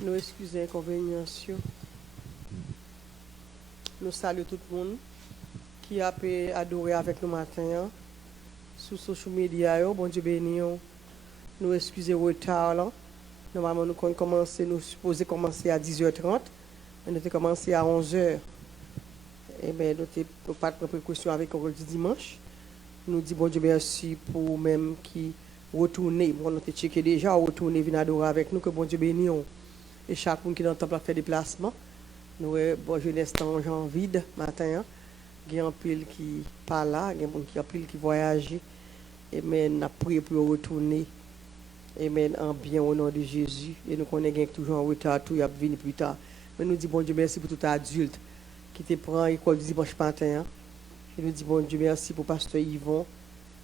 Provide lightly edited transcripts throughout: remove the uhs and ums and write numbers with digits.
Nous excusons inconvénients. Nous saluons tout le monde qui a pu adorer avec nous matin sur social media. Bon Dieu béni. Nous excusons le retard. Normalement, nous supposons commencer à 10h30. Nous avons commencé à 11h. Et bien, nous n'avons pas de précaution avec le dimanche. Nous disons bon Dieu merci pour même qui retourner. Bon, nous avons checké déjà, retourner, venir adorer avec nous, que bon Dieu béni. Et chacun qui est dans le temple a fait déplacement. Nous avons bon jeunesse en gens vide matin. Il y a un pile qui pas là, il y a un pile qui voyage. Et mais nous avons prié pour retourner. Et mais en bien au nom de Jésus. Et nous connaissons toujours en retard, tout y a venu plus tard. Mais nous disons bon Dieu merci pour tout adulte qui te prend l'école du dimanche matin. Et nous disons bon Dieu merci pour pasteur Yvon.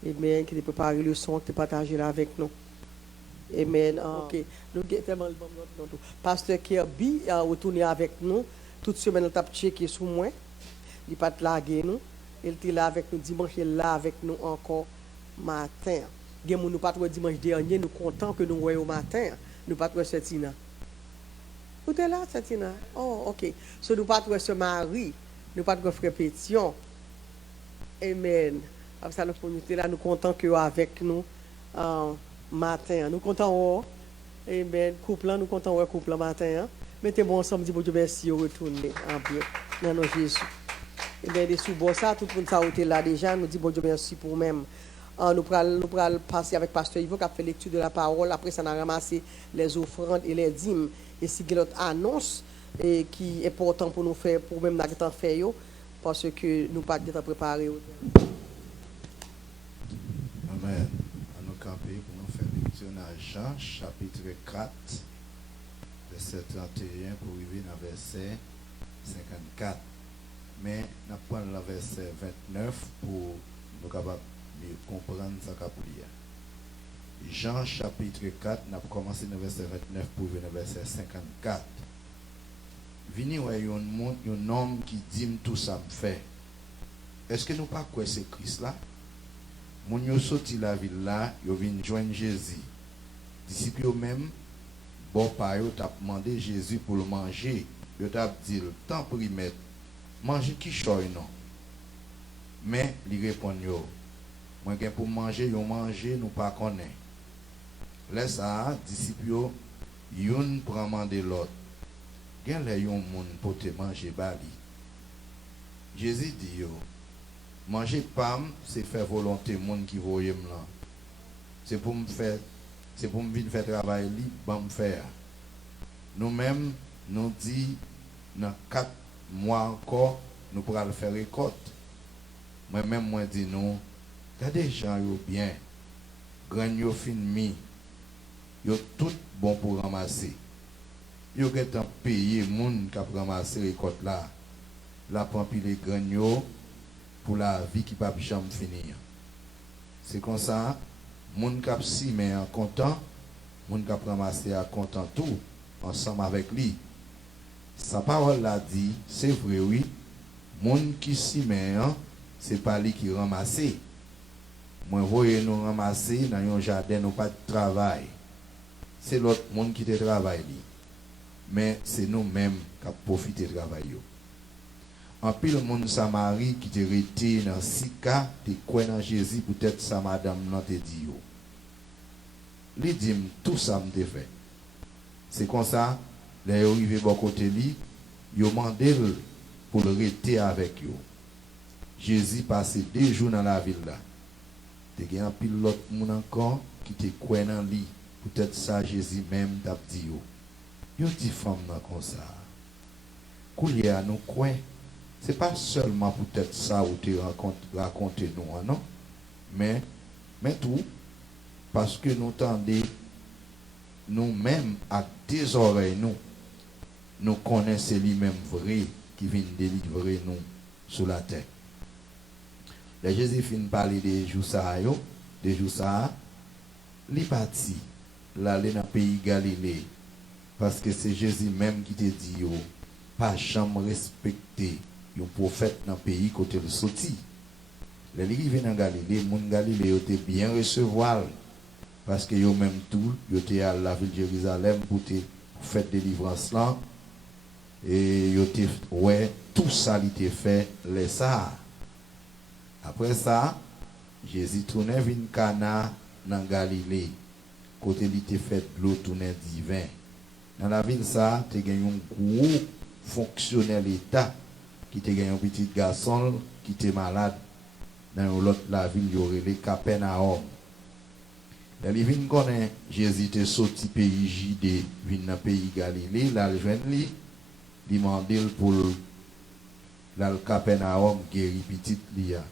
Et bien qui te prépare le son, qui te partage là avec nous. Amen. Ok. Nous avons tellement le bon nom. Pasteur Kirby a retourné avec nous. Toute semaine, il a checké sur moi. Il n'a pas largué nous. Il était là avec nous dimanche, il est là avec nous encore matin. Nous pas trop dimanche dernier, nous contents que nous voyons au matin. Nous pas trop Setina. Vous êtes là, Setina? Oh, ok. So, nous pas trop ce mari. Nous pas trop frère Pétion. Amen. Après ça, nous là, nous contents que avec nous. Matin, nous comptons, amen, couple, nous comptons couple matin. Mettez bon ensemble, dis bon Dieu merci, retourner en bien, dans nos Jésus. Et bien, des sous-bois, ça, tout le monde ça été là déjà, nous dit bon Dieu merci pour même. Nous pourrons passer avec Pasteur Yvon qui a fait lecture de la parole, après ça, on a ramassé les offrandes et les dîmes. Et si il y a l'autre annonce qui est important pour nous faire, pour même nous faire, parce que nous pas déjà préparés. Amen. Camper pour nous faire lecture dans Jean chapitre 4 verset 31 pour arriver dans verset 54. Mais nous prenons le verset 29 pour nous capables de comprendre ce qu'il y a. Jean chapitre 4, nous avons commencé dans verset 29 pour arriver dans verset 54. Vini ouais un homme qui dit tout ça me fait. Est-ce que nous pas quoi c'est Christ là? Moun yo sorti la ville là, yo vinn joindre Jésus. Disciples yo même, bon pa yo t'a demandé Jésus pour le manger. Yo t'a dit, tant pour y mettre, manger qui choy non. Mais il répond yo, moi gen pour manger, yo manger nous pas connaît. Laisse ça, disciples yo, yon prend mander l'autre. gen le yon moun pote manger bali. Jésus dit yo, manger pam, c'est faire volonté moun qui voye m'lan. C'est pour me faire, c'est pour me venir faire travail li, bon me faire. Nous-mêmes, nous dit, dans 4 mois encore, nous pourrons le faire récolte. Moi-même, moi dis nous, regardez les gens yo bien, grand yo fin mi, yo tout bon pour ramasser. Yo getan payer moun qui a ramassé récolte là. La prend pile grand yo pour la vie qui pas jamais finir. C'est comme ça, moun qui a si mais en content, moun qui a ramassé à content tout ensemble avec lui. Sa parole l'a dit, c'est vrai oui. Moun qui si mais c'est pas lui qui ramasse. Moi voyez nous ramasser dans un jardin nous pas de travail. C'est l'autre monde qui te travaille. Mais c'est nous-mêmes qui profitons de travail. En pile le monde Samarie qui te rete dans 6 cas, te croit dans Jésus, peut-être sa madame nan te dit yo. Li dit tout ça me fait. C'est comme ça, les arrivé bon côté li, yo mandé pour le rester avec yo. Jésus passé 2 jours dans la ville là. Te gen un pile l'autre monde encore qui te croit dans lui. Peut-être ça Jésus même t'a dit yo. Yo dit femme nan comme ça. Koulier à nous croit. C'est pas seulement peut-être ça où tu racontes nous, non? Mais tout, parce que nous tendons, nous-mêmes, à des oreilles, nous connaissons lui-même vrai qui vient délivrer nous sur la terre. Les Jésus finit parler des jours ça, il parti, l'aller dans le pays Galilée, parce que c'est Jésus même qui te dit, yo, pas jamais respecter un prophète dans le pays côté le sorti. Les arrivés dans Galilée, moun Galilée étaient bien recevoir parce que yo même tout, yo étaient à la ville de Jérusalem pour faire délivrance là et yo étaient ouais tout ça il était fait les ça. Après ça, Jésus tournait vers Cana dans Galilée côté il était fait l'eau tournait divin. Dans la ville ça, tu gagné un gros fonctionnaire l'État qui était gagné un petit garçon qui était malade dans l'autre la ville il y aurait les Capernaum. Les vinn connaît Jésus était sorti pays Judée vinn dans pays Galilée là le joindre lui demandé pour la Capernaum guéri petit lia.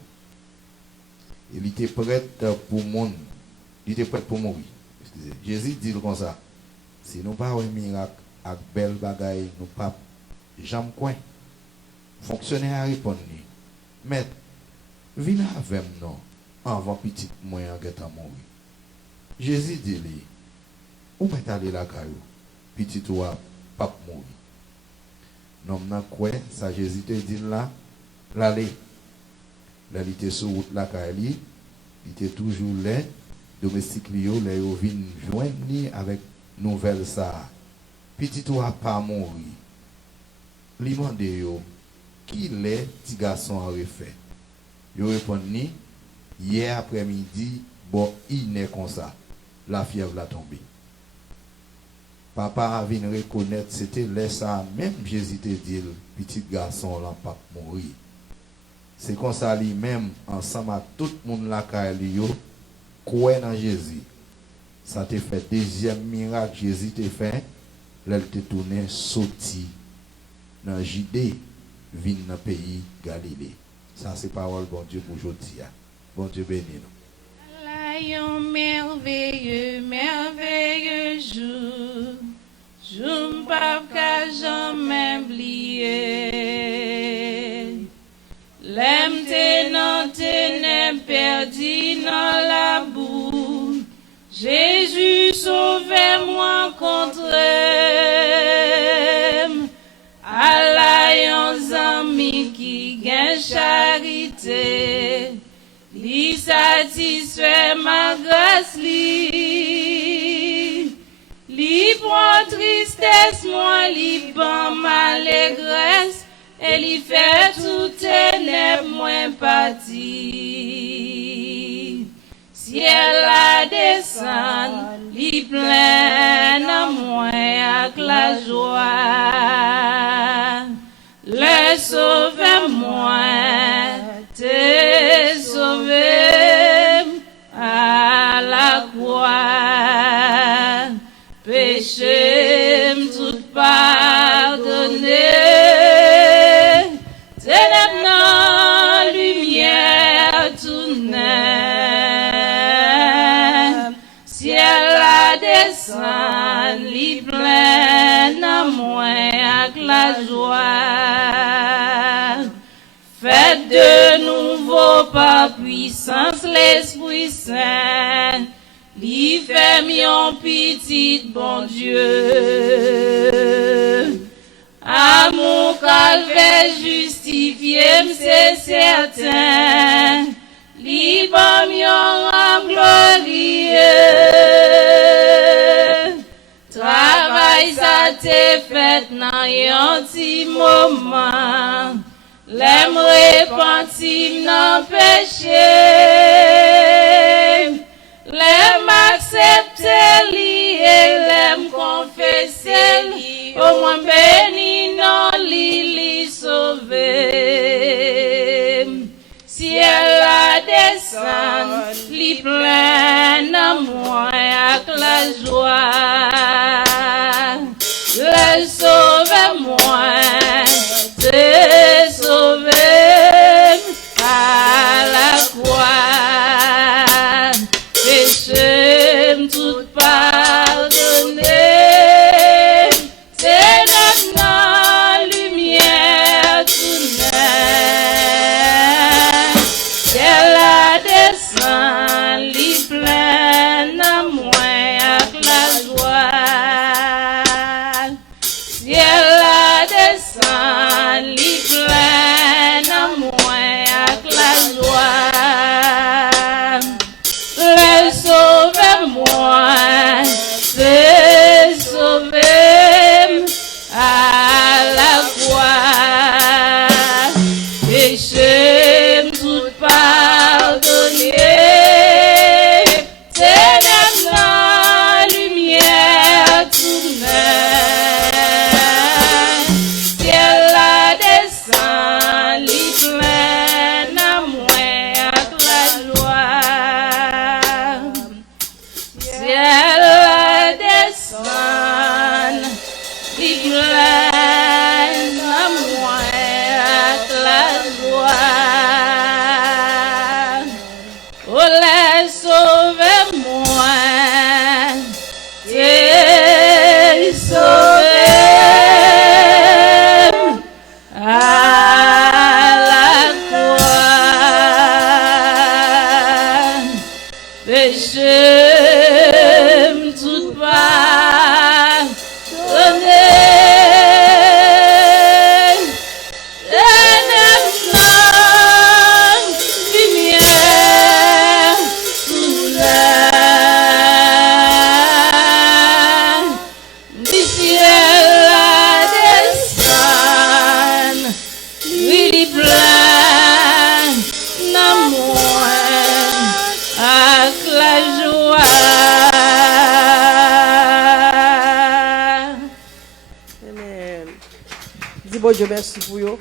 Il était prêt pour monde, il était prêt pour mourir. Excusez. Jésus dit comme ça. Si nous pas un miracle avec belle bagaille nous pas jamais coin. Fonctionnaire répond mais viens avec nous avant petit moyen que mourir. Jésus dit lui où peut aller la caillou petit toi pas mourir. Non n'a quoi ça Jésus te dit là l'aller là il était sur route la caillou il était toujours là domestique lio là yo vinn joindre avec nouvelle ça petit toi pas mourir. Li mande yo qui les petits garçons auraient fait. Yo répond ni hier après-midi bon il n'est comme ça la fièvre l'a tombé. Papa vient reconnaître c'était là ça même Jésus te dit petit garçon là pas mourir. C'est comme ça lui-même ensemble à tout le monde là qui yo croit dans Jésus. Ça te fait deuxième miracle Jésus te fait là te tourner sorti dans Judée vin dans pays Galilée. Ça c'est parole bon Dieu pour aujourd'hui. Bon Dieu béni nous. Un merveilleux, merveilleux jour, jour pas qu'à jamais oublier. L'aime tenant ténèbres perdu dans la boue, Jésus sauvez-moi contre ami qui gagne charité, li satisfait ma grâce li prend tristesse moi li ban malégresse et li fait tout ténèbres moins parti. Ciel la descend li plein à moi avec la joie. descend, li plein en moi avec la joie. Faites de nouveau par puissance l'Esprit Saint, li fait mon petit bon Dieu. À mon calvaire justifié, c'est certain, li bon en glorieux. Travail ça t'est fait dans un petit moment, l'aime repentir dans péché, l'aime accepter li et l'aime confesser li, au moins béni non li sauvé. Ciel la descend, li plein en moi avec la joie, le sauve moi, te sauvé à la croix, péché tout pardonné, c'est notre lumière tout neuf. Ciel la descend, li plein en moi avec la joie. Ciel la descend, li plein en moi avec la joie. Le sauve moi, c'est sauvé à la croix. Péché tout pardonné, ténèbres la lumière tout neuf. Ciel la descend, li plein en moi avec la joie. Ciel la descend, li plein en moi avec la joie. Oh, laisse sauver moi, t'es sauvé à la croix. Péché tout pardonné, lumière tout neuf. Du ciel la descend, lui plein en moi avec la joie. Amen. Dis bon Dieu merci pour vous.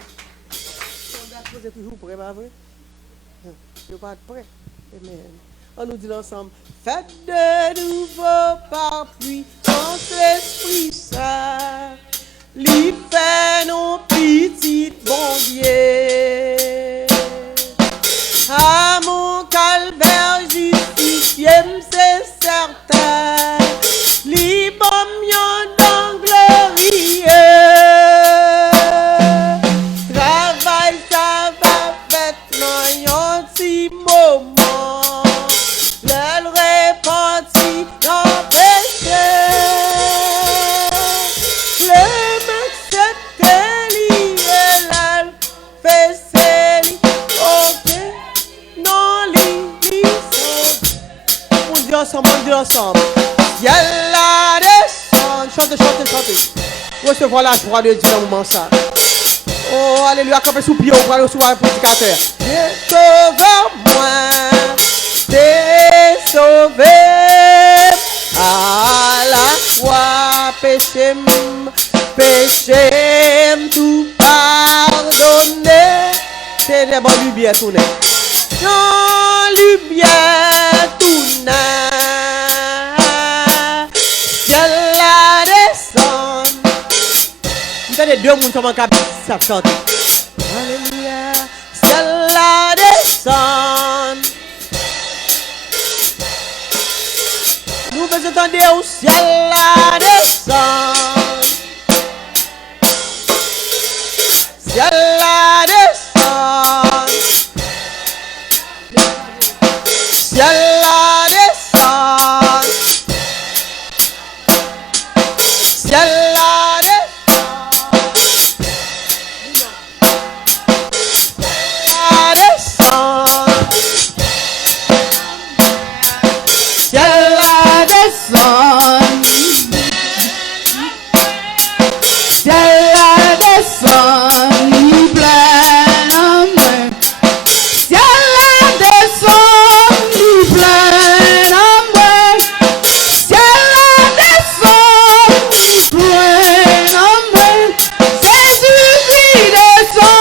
Vous êtes toujours prêts, pas vrai? Vous n'êtes pas prêts? Amen. On nous dit ensemble, faites de nouveau par puissance l'Esprit Saint, li fait nos petits bon Dieu. À mon calvaire justifié, c'est certain, li bon mion dans glorieux. Travail ça va faire dans un petit moment, le repentir dans péché, le m'accepter li et la faire li, ok, non li sauve. On dit ensemble. Ciel la descend, chantez. Recevoir la joie de Dieu dans le moment ça. Oh, alléluia, campez sous pied, on va recevoir un prédicateur. T'es sauvé, moi, t'es sauvé à la croix, péché, tout pardonné. C'est des bonnes lumières tout neuf. Non, lumière tout neuf. Ciel la descend. Vous avez deux mondes comme un cap, ça chante. Alléluia. Ciel la descend. Nous faisons entendre au ciel la descend. Ciel la descend. Ciel la descend. Ciel la descend. Ciel la descend. Ciel la descend. Il plein en main. Ciel la descend. Il plein en main. Ciel la descend. Il plein en main. Jésus-Christ descend.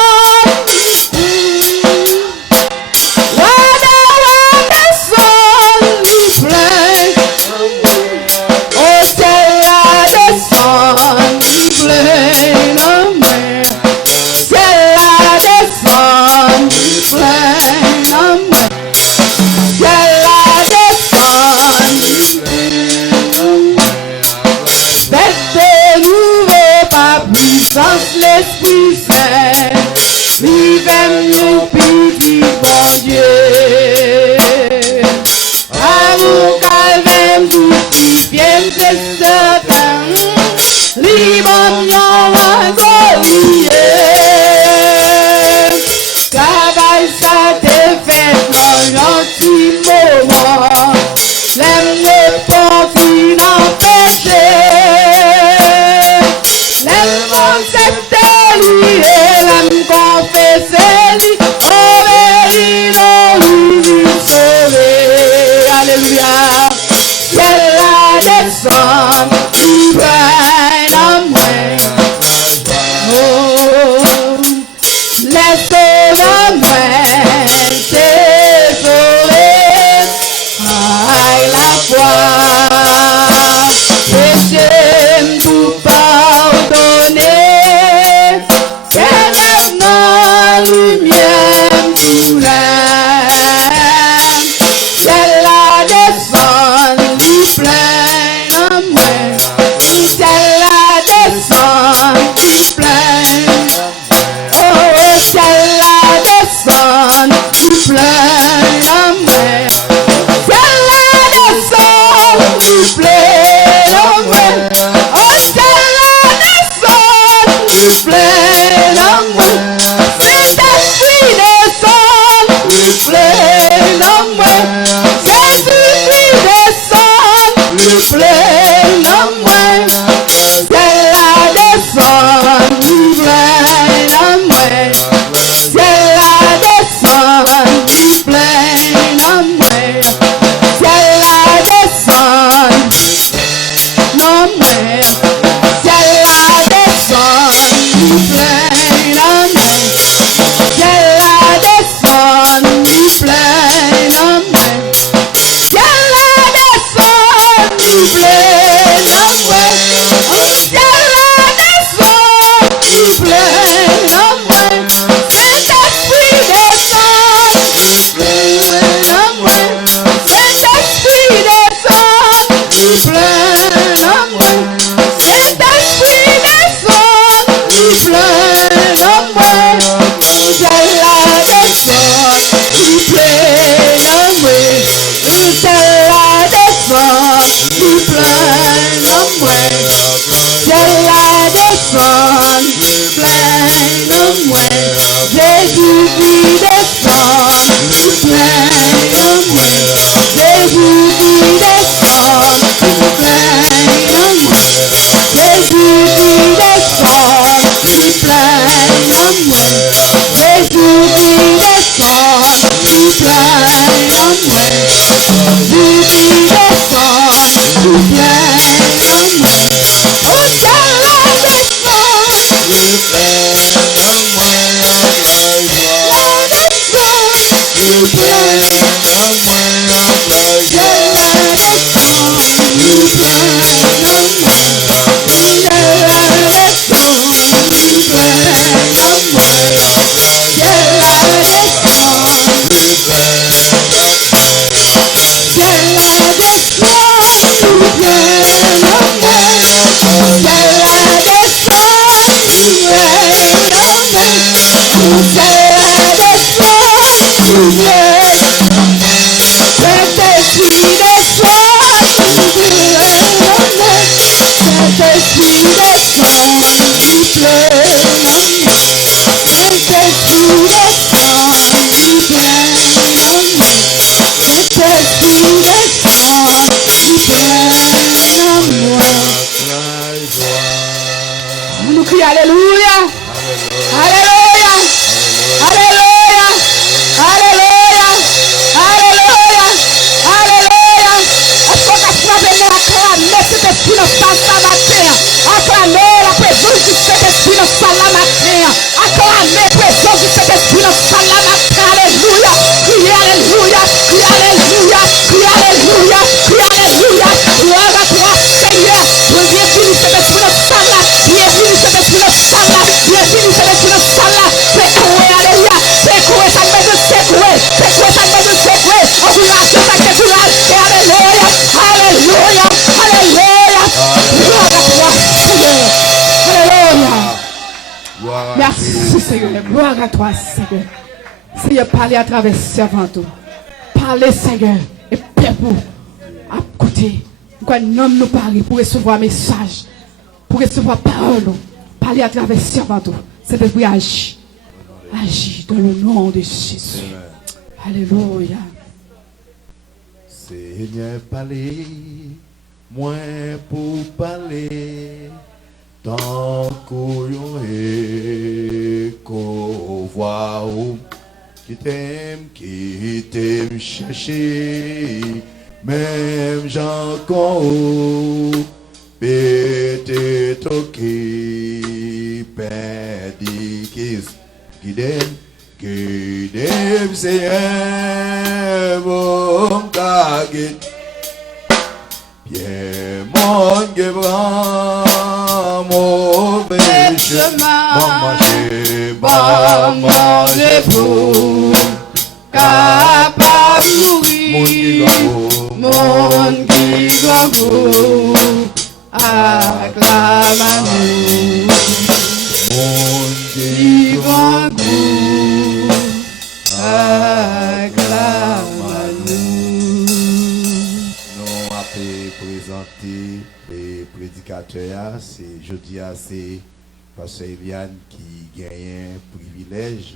L'Esprit Saint, vivem nous petit bon Dieu. Amour calvem nous vivem c'est certain, libam yon agonier. Travail ça te fait mon gentil moment, l'aime ne porte n'empêcher. L'aime accepter lui et l'aime confesser lui, obéir non lui sauver. Alléluia. Ciel la descend, il prenne en moi. Oh, laisse-le moi t'effleurer. Aïe la foi, péché tout pardonner. C'est maintenant lumière tout l'aime. C'est la descend. alléluia. Alléluia. Alléluia. Alléluia. Alléluia. Alléluia. Est-ce qu'on a trouvé acclamer cet esprit de salle ce matin? Acclamer la présence de cet esprit de salle ce matin. Acclamer la présence de cet esprit de salle ce matin. Alléluia. Criez alléluia. Criez alléluia. Criez alléluia. Criez alléluia. Gloire à toi, Seigneur. Bienvenue cet esprit de salle là. Bienvenue cet esprit de salle là. Bienvenue cet esprit de salle là. Secouez, alléluia. Secouez, ça me dit secouer. Secouez, ça me dit secouer. Ondulation, ça me dit alléluia. Alléluia. Alléluia. Gloire à toi, Seigneur. Alléluia. Merci, Seigneur. Gloire à toi, Seigneur. Seigneur, parlez à travers servant. Parlez, Seigneur. Et peuple, à côté. Quoi, nom nous parler pour recevoir message. Pour recevoir parole. Parlez à travers servant. C'est esprit agit. Agis dans le nom de Jésus. Alléluia. Seigneur, parlez, moi pour parler, tant qu'on voit qui t'aime chercher, même gens qu'on peut-être qui perdit qui dem c'est un bon target. Bien mon gebran mauvais chemin, bon manger pour capable mourir. Mon qui gagou acclame-nous. Mon qui gagou acclame-nous. Nous avons présenté les prédicateurs. C'est jeudi, c'est Pasteur Eliane qui gagne un privilège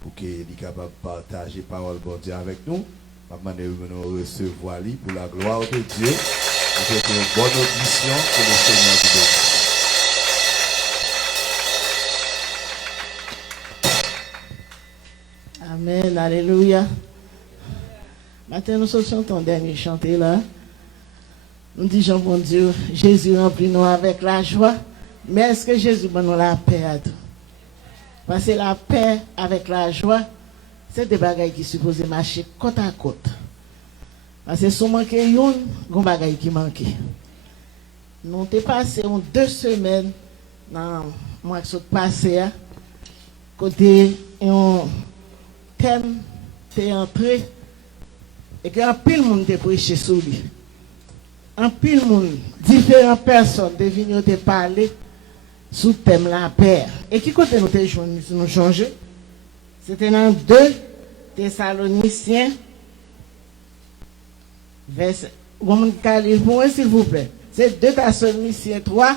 pour qu'il soit capable de partager la parole de Dieu avec nous. Maman, nous recevoir pour la gloire de Dieu. Nous souhaitons une bonne audition que le Seigneur vous donne. Amen, alléluia. Maintenant, nous sommes ton dernier chanté là. Nous disons, bon Dieu, Jésus remplit nous avec la joie. Mais est-ce que Jésus donne la paix à tout? Parce que la paix avec la joie, c'est des bagailles qui supposent marcher côte à côte. Parce que si on manque une, il y a des bagailles qui manquent. Nous avons passé 2 semaines dans le mois qui est passé, côté un thème est entré et qu'un pile monde te prêché sur lui. Un pile monde, différentes personnes sont venues te parler sous le thème la paix. Et qui côté nous changer? C'était dans 2 Thessaloniciens, verset, s'il vous plaît. C'est 2 Thessaloniciens 3,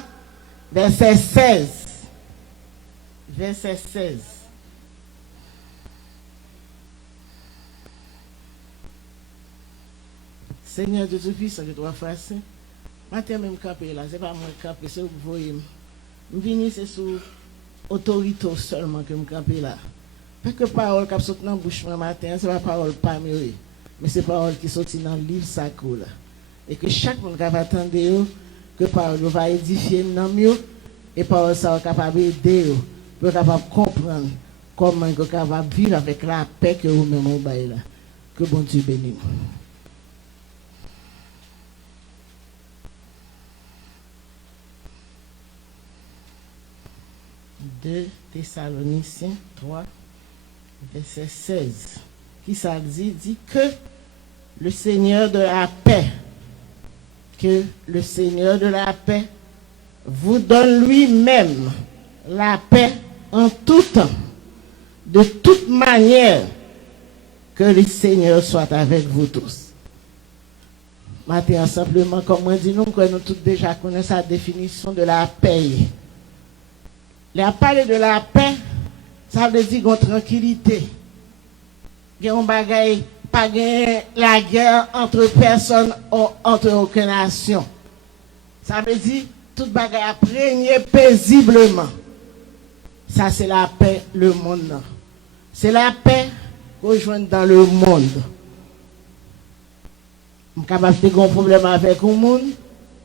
verset 16. Verset 16. Seigneur de Tout-Puissant, que tu vas faire ça. Maintenant, même camper là, ce n'est pas moi camper, c'est vous voyez. Je viens c'est sous autorité seulement que je camper là. Parce que parole qui sort dans la bouche ce matin, ce n'est pas parole parmi eux, mais c'est parole qui sort dans le livre sacré là. Et que chaque monde qui va attendre que parole va édifier dans mieux et parole ça va capable d'aider pour capable comprendre comment vous capable vivre avec la paix que vous même avez là. Que bon Dieu bénisse. 2 Thessaloniciens 3, verset 16. Qui ça dit que le Seigneur de la paix, vous donne lui-même la paix en tout temps, de toute manière, que le Seigneur soit avec vous tous. Maintenant, simplement, comme on dit, nous tous déjà connaissons la définition de la paix. La parler de la paix, ça veut dire une tranquillité. Il y a un bagage, pas la guerre entre personnes ou entre aucune nation. Ça veut dire tout bagage a régné paisiblement. Ça, c'est la paix, le monde. C'est la paix qu'on joue dans le monde. Je suis capable de avoir un problème avec le monde.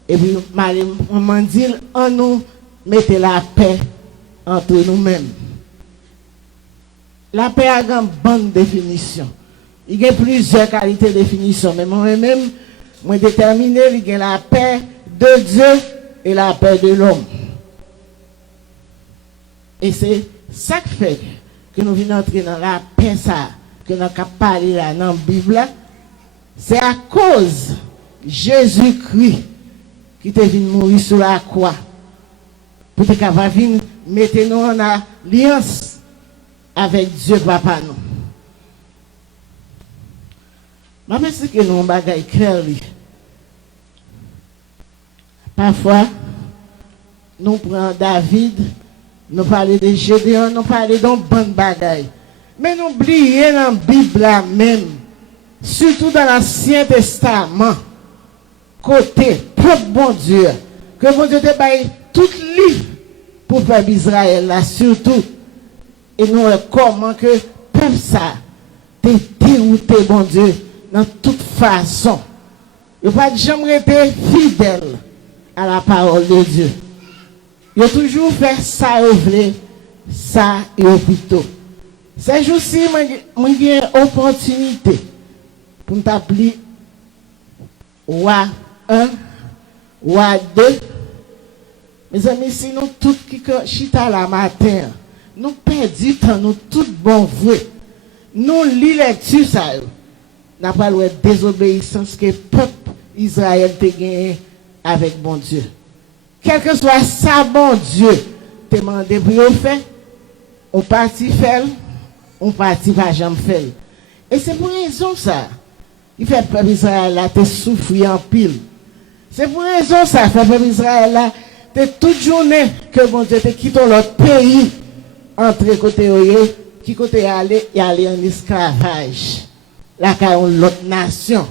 Et puis, maman dit, on nous mette la paix entre nous-mêmes. La paix a une bonne définition. Il y a plusieurs qualités de définition. Mais moi-même, je suis déterminé, il y a la paix de Dieu et la paix de l'homme. Et c'est ça qui fait que nous venons entrer dans la paix, ça, que nous avons parlé là dans la Bible. C'est à cause de Jésus-Christ qui est venu mourir sur la croix. Pour que nous mettre nous en alliance avec Dieu Papa nous. Je pense que nous avons des clair. Parfois, nous prenons David, nous parlons de Gédéon, nous parlons de bonnes bagailles. Mais nous oublions dans la Bible même, surtout dans l'Ancien Testament, côté propre bon Dieu, que bon Dieu te baille tout livre pour le peuple Israël là, surtout. Et nous comment que peuple ça te dérouté bon Dieu dans toute façon. Il pas jamais été fidèle à la parole de Dieu. Il a toujours fait ça au vrai, ça et au plutôt. Ces jours-ci, j'ai une opportunité pour m'appeler Roi 1, Roi 2. Mes amis, si nous tous qui chita la matin, nous perdons temps, nous tous bon vrai. Nous lisons lecture ça. N'a pas de désobéissance que le peuple Israël te gagné avec bon Dieu. Quel que soit ça, bon Dieu, te demandé pour le faire, on partit faire, on partit pas jamais faire. Et c'est pour raison ça. Il fait peuple Israël là, te souffrir en pile. C'est pour raison ça, fait peuple Israël là, te toute journée que bon Dieu te quitte l'autre pays, entre côté qui côté aller en esclavage. Là, quand l'autre nation.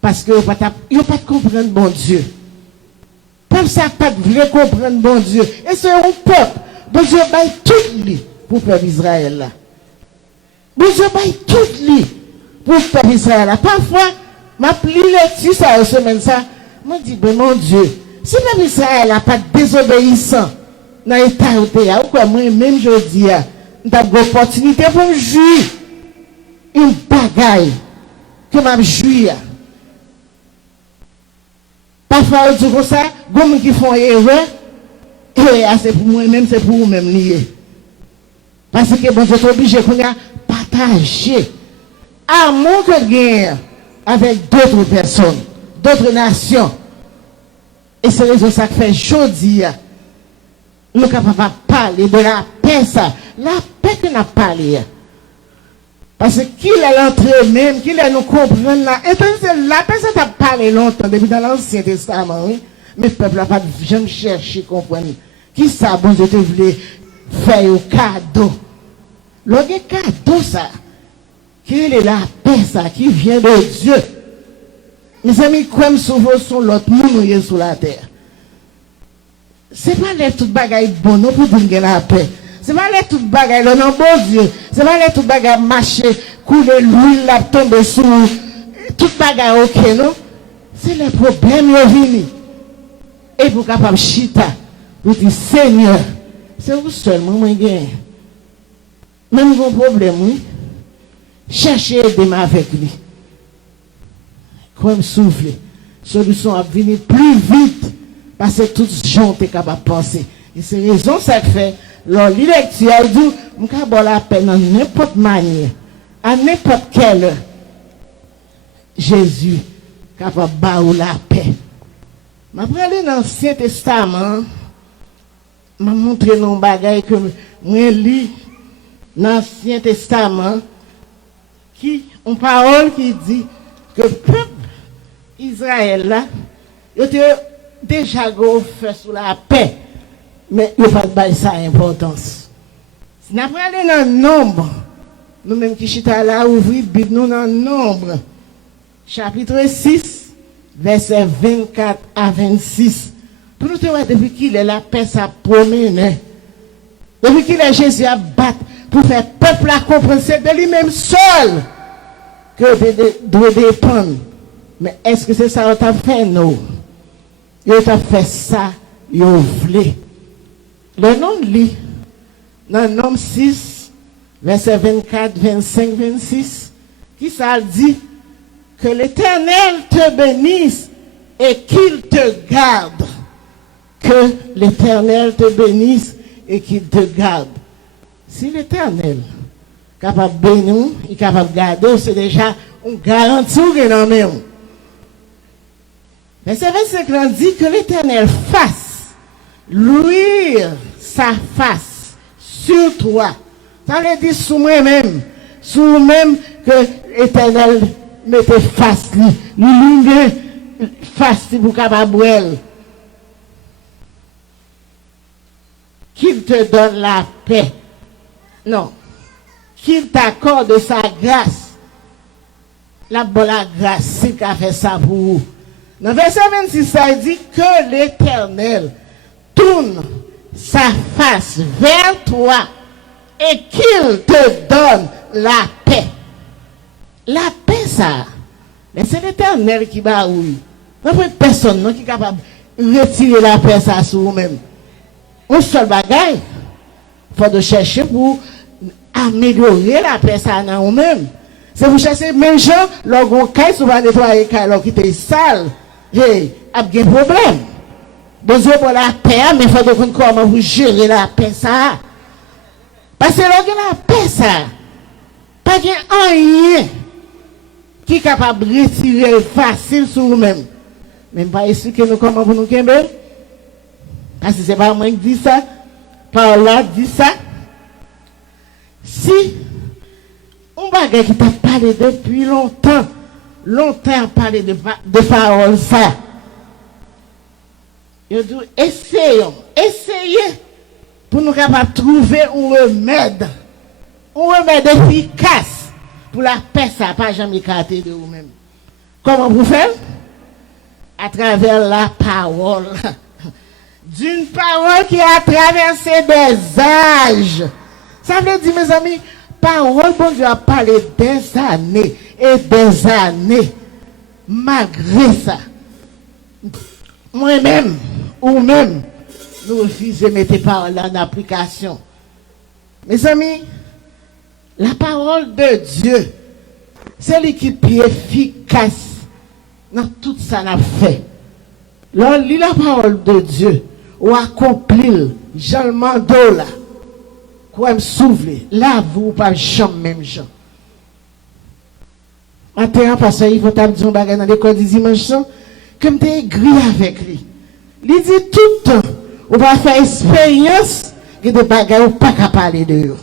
Parce que ils n'ont pas de comprendre bon Dieu. Peuple ça pas de vrai comprendre bon Dieu. Et c'est un peuple. Bon Dieu baille tout lui pour le peuple Israël là. Bon Dieu baille tout lui pour le peuple Israël là. Parfois, ma pli lecture ça la semaine ça, m'a dit ben mon Dieu, si le peuple Israël n'a pas désobéissant dans l'état où tu es, ou quoi moi même je dis, nous avons une opportunité pour jouir une bagaille que m'a jouir. Parfois, on dit comme ça, comme qui font erreur, et c'est pour moi-même, c'est pour vous-même lié. Parce que bon, je suis obligé de partager amour que gagne avec d'autres personnes, d'autres nations. Et c'est raison ça que fait aujourd'hui, nous sommes capables de parler de la paix, ça. La paix que nous avons parlé. Parce que qui est l'entrée même, qui est nous comprendre là. Et puis la paix, ça t'a parlé longtemps, depuis dans l'Ancien Testament, oui. Mais le peuple n'a pas jamais cherché à comprendre. Qui ça, bon Dieu te voulait faire au cadeau. Le cadeau, ça. Qui est la paix, ça, qui vient de Dieu. Mes amis, comme souvent sont l'autre monde sur la terre. C'est pas les toutes bagailles bonnes pour donner la paix. C'est pas les toutes bagailles, non, bon Dieu. C'est pas les toutes bagailles marcher, couler l'huile, la tomber sous, toutes bagailles ok, non? C'est les problèmes qui viennent. Et pour capable chita, pour dire Seigneur, c'est vous seulement, moi, gagne. Même vos problèmes, oui. Cherchez à aider avec lui. Comme souffler. Solution à venir plus vite, parce que tous les gens sont capables de penser. Et c'est raison ça fait. Alors, l'électeur dit, on peut avoir la paix dans n'importe manière, à n'importe quelle heure. Jésus capable de battre la paix. Je vais aller dans l'Ancien Testament, je vais montrer nos bagailles que je lis dans l'Ancien Testament, qui une parole qui dit que le peuple Israël là, il était déjà fait sous la paix. Mais il n'y a pas de bail ça importance. Si nous prenons dans le nombre, nous-mêmes qui sommes là, ouvrir nous dans le nombre. Chapitre 6, versets 24 à 26. Pour nous dire depuis qu'il est la paix, ça promène. Depuis qu'il est Jésus à battre pour faire peuple à comprendre, c'est de lui-même seul que doit dépendre. Mais est-ce que c'est ça qu'on a fait? Non. Il a fait ça, il a voulu. Le nom de lui, dans Nom 6, verset 24, 25, 26, qui ça dit que l'Éternel te bénisse et qu'il te garde. Que l'Éternel te bénisse et qu'il te garde. Si l'Éternel est capable de bénir, il est capable de garder, c'est déjà une garantie que nous avons. Verset 25 dit que l'Éternel fasse luire sa face sur toi. Ça veut dire sur moi-même. Sur moi-même que l'Éternel mette face, lui face pour capable. Qu'il te donne la paix. Non. Qu'il t'accorde sa grâce. La bonne grâce, c'est qu'il a fait ça pour vous. Dans verset 26, ça dit que l'Éternel tourne sa face vers toi et qu'il te donne la paix. La paix, ça. Mais c'est l'Éternel qui va oui. Il n'y a personne qui est capable de retirer la paix ça sur vous-même. Un seul bagage, il faut chercher pour améliorer la paix ça dans vous-même. C'est vous chercher même gens, lorsqu'on caille sur va nettoyer alors qui était sale, il a un problème. Bon Dieu pour la paix, mais il faut comprendre comment vous gérez la paix ça. Parce que lorsque la paix ça, pas de rien qui est capable de retirer facile sur vous-même. Même pas expliquer nous comment vous nous kembe. Parce que c'est pas moi qui dis ça, par là dit ça. Si on bagage qui t'a parlé depuis longtemps parlé de paroles ça. Je dis essayez pour nous capables trouver un remède efficace pour la paix ça, pas jamais écarter de vous-même. Comment vous faites? À travers la parole. D'une parole qui a traversé des âges. Ça veut dire, mes amis, parole, bon Dieu a parlé des années et des années. Malgré ça, moi-même, ou même, nous refusons de mettre paroles en application. Mes amis, la parole de Dieu, c'est l'équipe efficace dans tout ça n'a fait. Lorsqu'on lit la parole de Dieu, ou accomplir, Jean Mando là, quoi me souffler, là vous pas jamais même gens. Maintenant, parce qu'il faut dire un bagage dans l'école du dimanche, comme tu es gris avec lui. Il dit tout le temps, on va faire expérience que des bagages ou pas qu'à parler de eux.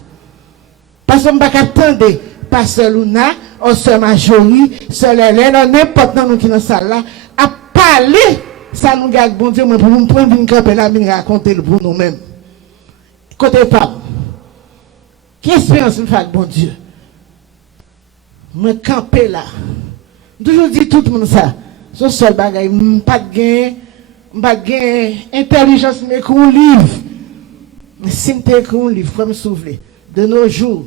Parce qu'on ne va pas attendre, pasteur Luna, ou sœur Majorie, sœur Hélène, n'importe nous qui dans la salle là, à parler, ça nous garde bon Dieu, mais pour nous prendre une camper là, nous raconter le pour nous-mêmes. Côté pas. Quelle expérience nous fait bon Dieu? Me camper là. Toujours dit tout le monde ça. Ce seul bagage, pas de gain, intelligence, mais qu'on livre. Mais si tu écris un livre, faut me souffler. De nos jours,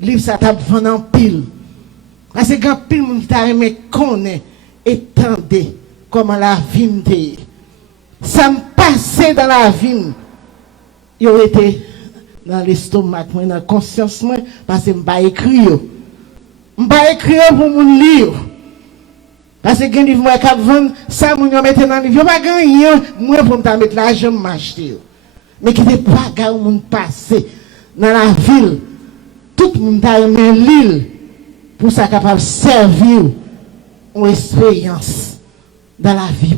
livre ça t'a vendu en pile. Parce que quand pile monde qui t'a aimé connaît et tendez comment la vie m'était. Ça me passait dans la vie. Il aurait été dans l'estomac, dans la conscience, parce que je ne pas écrire. Je ne pas écrire pour mon livre. Parce que les livres qui vendent, ça, je mettre dans le livre. Je ne pas gagner, moi, pour me mettre l'argent, je m'acheter. Mais qui n'est pas gagné, mon passé dans la ville. Tout le monde a aimé l'île pour ça capable de servir une expérience dans la vie.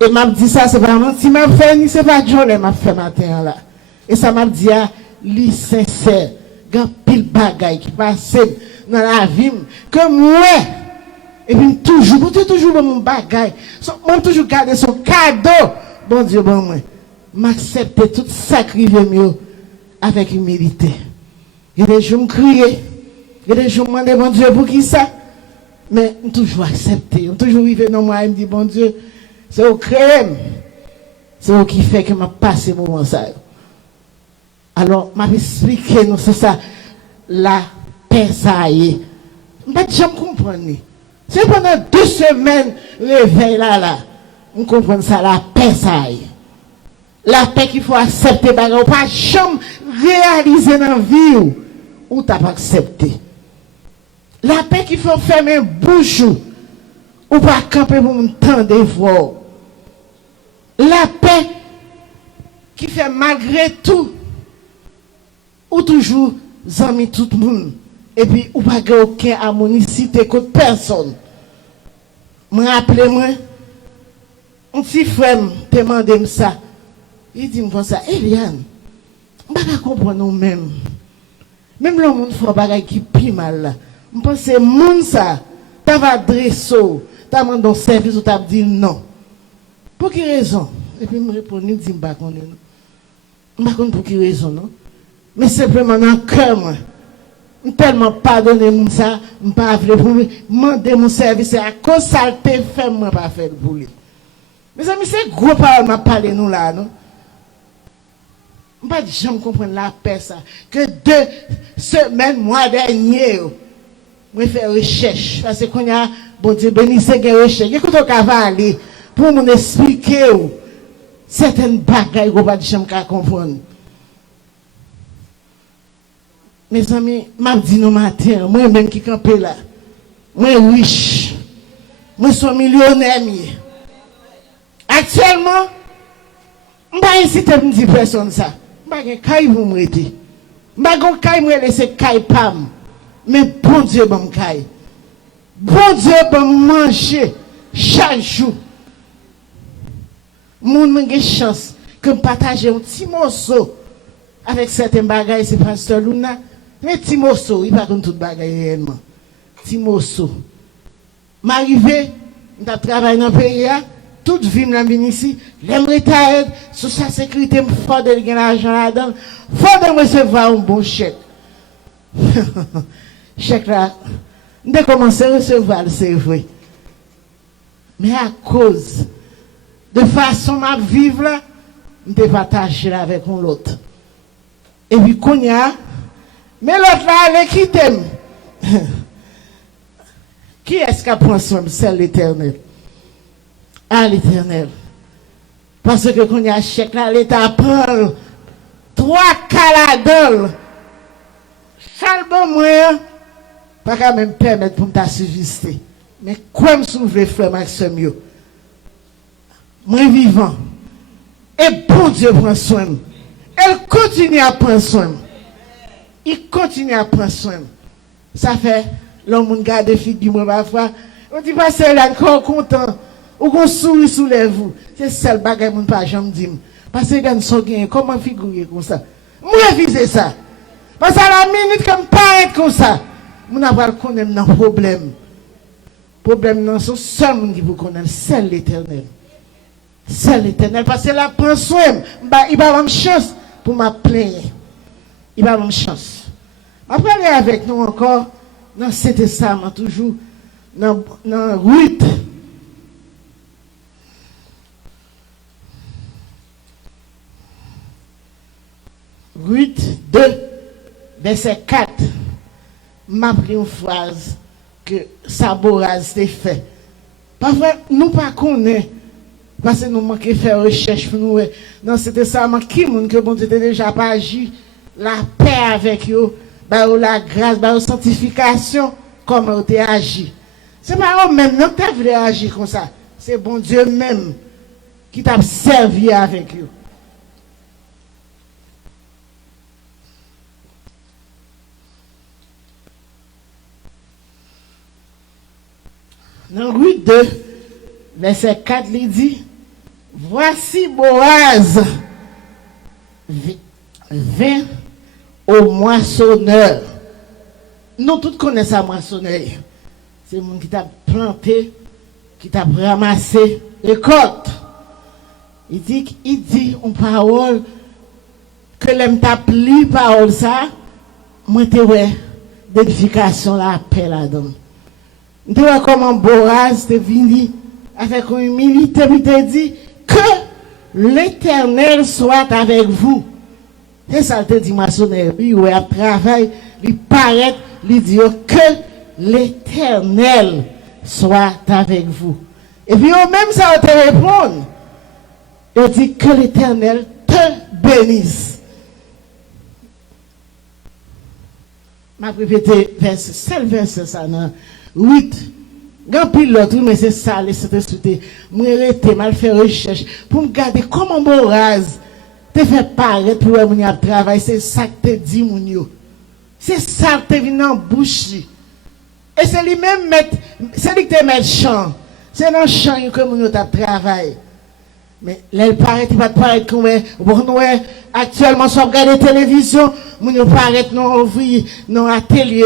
Et m'a dit ça, c'est pas menti, m'a fait ni c'est pas Jolie m'a fait matin là. Et ça m'a dit à lui sincère, grand pile bagaille qui passe dans la vie que moi et puis toujours mon bagaille. Moi toujours garder son cadeau. Bon Dieu bon moi. M'accepter tout sacrifier mieux avec humilité. Il y a des jours me crier, il y a des jours me demander bon Dieu pour qui ça. Mais toujours accepter, toujours vivre dans moi et me dire bon Dieu, c'est au crème. C'est au qui fait que m'a passé moment ça. Alors, m'a expliqué nous c'est ça la paix ça y est. M'pas jamais comprendre. C'est pendant 2 semaines réveil là. On comprend ça la paix ça y est. La paix qu'il faut accepter bagarre pas jamais réaliser dans vie ou t'as pas accepté. La paix qu'il faut fermer bouche ou pas camper pour m'entendre voir. La paix qui fait malgré tout ou toujours amis tout le monde et puis ou pas aucun harmonicité contre personne. Me rappelez-moi un petit frère te demandé ça. Il dit comme ça, Eliane, on va pas comprendre nous-mêmes. Même le monde fait des choses qui pire mal là. Je pense que le monde ça, tu vas adresser, tu vas demander un service ou tu vas dire non. Pour quelle raison? Et puis, je me réponds, je dis, je ne sais pas pour quelle raison, non? Mais simplement dans le cœur, moi, je ne tellement pardonner mon ça, je ne pas pour demander mon service, c'est à cause de ça que je fais, moi, pas faire pour lui. Mes amis, c'est gros parole m'a parlé nous là, non? Je ne peux pas jamais comprendre la paix, ça. Que 2 semaines, mois dernier, je fais recherche. Parce que quand il y a, bon Dieu, bénissez les recherches. Écoutez, on va aller pour nous expliquer certaines bagailles qu'on ne peut pas jamais comprendre. Mes amis, je dis nos matins, moi-même qui campe là, moi riche, moi suis millionnaire. Actuellement, je ne vais pas inciter à me dire personne ça. Je ne vais pas vous me dire. Je ne vais pas me laisser caille pam. Mais bon Dieu, bon caille. Bon Dieu, bon manger chaque jour. Mon m'a chance que me partager un petit morceau avec certains bagages, c'est pasteur Luna. Mais petit morceau, il ne va pas tout bagaille réellement. Petit morceau. M'arrivé, je travaille dans le pays, toute vie me l'amène ici, j'aimerais t'aider, sous sa sécurité, il faut de gagner l'argent là-dedans, il faut de recevoir un bon chèque. Chèque là, de commencer à recevoir, c'est vrai. Mais à cause de façon à vivre là, je ne partage là avec l'autre. Et puis, qu'on y a, mais l'autre là, elle quitte. Qui est-ce qui prend soin de celle l'Éternel? À l'Éternel. Parce que quand il y a chèque là, l'État prend 3 caladol. Salve moi, pas quand même permettre pour me subsister. Mais comme si vous voulez faire Maxime, moi vivant. Et bon Dieu prend soin. Elle continue à prendre soin. Il continue à prendre soin. Ça fait, l'homme garde des filles du mois parfois. On dit pas c'est là encore content. Ou qu'on sourit sous les vous. C'est seul bagage mon pas jamais dit. Parce que quand sont gain comment figurer comme ça. Moi viser ça. Parce que à la minute comme pas être comme ça. Mon avoir connaître un problème. Problème non c'est seul monde qui vous connaît, c'est l'Éternel. C'est l'Éternel parce que là prend soin. Il va avoir une chance pour m'appeler. Il va avoir une chance. Après aller avec nous encore dans cet testament toujours dans Ruth. Ruth 2, verset 4, m'a pris une phrase que Saboraz s'est fait. Parfois, nous ne connaissons pas, parce que nous manquons de faire recherche pour nous. Dans cet testament, qui est que bon Dieu déjà pas agi, la paix avec eux, la grâce, la sanctification, comment tu as agi. Ce n'est pas eux-mêmes qui ont agir comme ça. C'est bon Dieu même qui t'a servi avec eux. Dans Ruth 2, verset 4, il dit, voici Boaz vint au moissonneur. Nous tous connaissons un moissonneur. C'est le monde qui t'a planté, qui t'a ramassé récolte. Il dit une parole que l'aime t'a pli parole ça, moi te ouais d'édification la paix là-dedans. Tu vois comment Boaz te venu avec une humilité, il te dit que l'Éternel soit avec vous. C'est ça te dit maçonnaire, il ouais travail, il paraît, il dit que l'Éternel soit avec vous. Et puis même ça te répond. Il dit que l'Éternel te bénisse. Je vais répéter seul verset ça dans 8. Grand pilote, mais c'est ça, c'était sauté. Moi, j'ai mal fait recherche pour me garder comment Boaz te fait paraître pour mon travail. C'est ça que te dit, mon. C'est ça que te vient en bouche. Et c'est lui-même, c'est lui qui te met le champ. C'est dans le champ que mon travail. Mais là, il paraît, il va te paraître comme actuellement, si on regarde la télévision, on paraît dans l'atelier,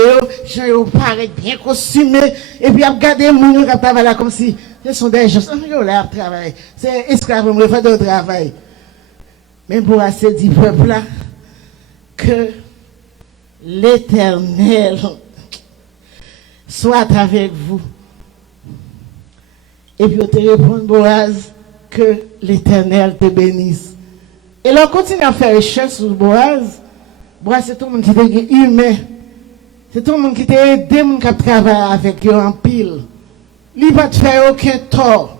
on paraît bien costumé, et puis on regarde les gens qui travaillent là comme si ce sont des gens qui travaillent. C'est esclave, on fait de travail. Mais pour assez dit peuple là, que l'Éternel soit avec vous. Et puis on te répond, Boaz, que l'Éternel te bénisse. Et là, on continue à faire recherche sur Boaz. Boaz, c'est tout le monde qui est humain. C'est tout le monde qui t'a aidé, mon qui travaille avec eux en pile. Il ne va pas te faire aucun tort.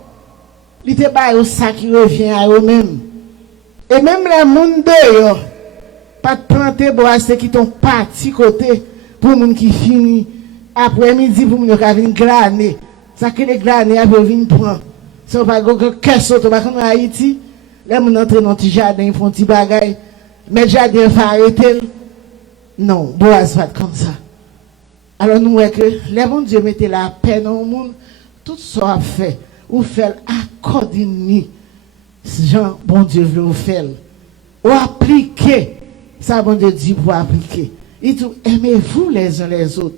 Il te bat au ça qui revient à eux-mêmes. Et même les gens de pas te planter Boaz, c'est qui t'ont parti côté pour les gens qui finissent après-midi pour les gens qui viennent glaner. Ça que les glanés viennent prendre. Si on va qu'est-ce que en Haïti, les gens entrent dans un petit jardin, ils font un petit bagage, mais le jardin va arrêter. Non, Boaz va être comme ça. Alors nous voyons que les bons Dieu mettaient la paix dans le monde, tout ça fait, ou fait accordément, Jean, bon Dieu veut vous faire. Ou appliquer, ça bon Dieu dit pour appliquer. Il dit, aimez-vous les uns les autres,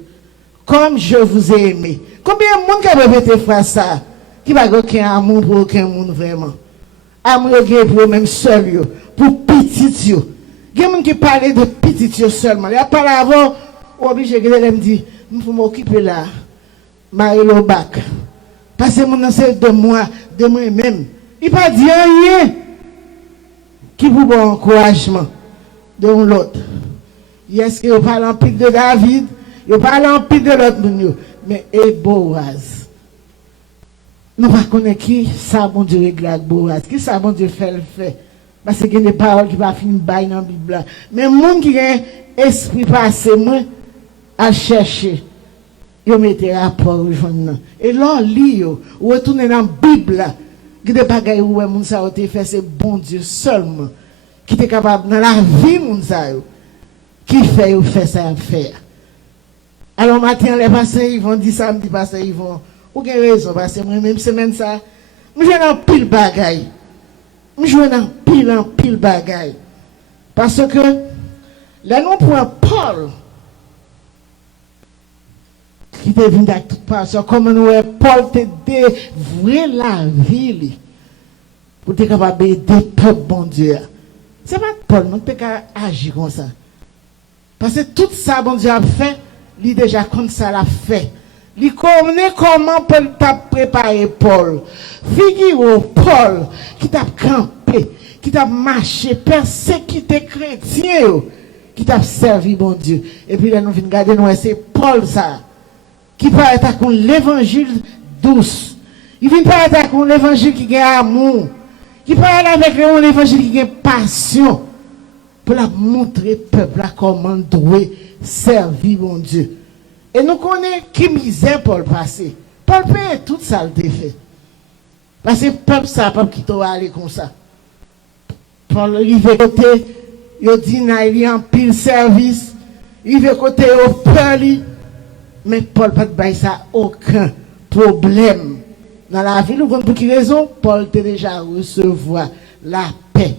comme je vous ai aimé. Combien de monde qui a répété faire ça? Qui va aucun amour pour aucun monde vraiment. Amour pour même seul, pour petit. Il y a des gens qui parlent de petit seulement. Il y a pas avant, obligé de me dire, il faut m'occuper là, Marie bac. Parce que mon c'est de moi-même. Il pas dit rien qui vous bon encouragement de l'autre. Est-ce qu'il parle en pic de David, il parle en pic de l'autre, mais et Boaz. Nous ne connaissons pas qui ça bon Dieu règle avec Boaz, qui ça bon Dieu fait le fait. Parce qu'il y a des paroles qui vont finir bail dans la Bible. Mais les gens qui ont esprit passé, moi, à chercher, ils mettent rapport au journal. Et là, lit, ou retourner dans la Bible, qui des bagailles où les gens ont fait, c'est bon Dieu seulement, qui est capable dans la vie, qui fait ou fait ça à faire. Alors, matin, les pasteurs, ils vont dire samedi, pasteurs, ils vont. Ou quelle raison? Parce que moi-même, semaine ça, je joue dans pile bagaille. Je joue dans pile bagaille. Parce que, là, nous prenons Paul, qui te vient avec toute passion, comme nous, Paul te dévoué la vie, pour être capable d'aider le peuple, bon Dieu. C'est pas Paul, nous ne pouvons pas agir comme ça. Parce que tout ça, bon Dieu a fait, lui déjà comme ça l'a fait. Il connaît comment Paul t'a préparé Paul. Figure Paul qui t'a campé, qui t'a marché, persécuté chrétien, qui t'a servi bon Dieu. Et puis là nous venons regarder nous c'est Paul ça qui parle avec l'évangile douce. Il vient parler avec l'évangile qui a amour, qui parle avec l'évangile qui a passion pour la montrer peuple comment doit servir bon Dieu. Et nous connaissons qui misère Paul passé. Paul paye tout ça le fait. Parce que peuple ça, peuple qui doit aller comme ça. Paul arrive côté, il dit il en pile service, il veut côté au peur, mais Paul pas de ça aucun problème. Dans la vie, nous pour quelle raison? Paul a déjà recevoir la paix.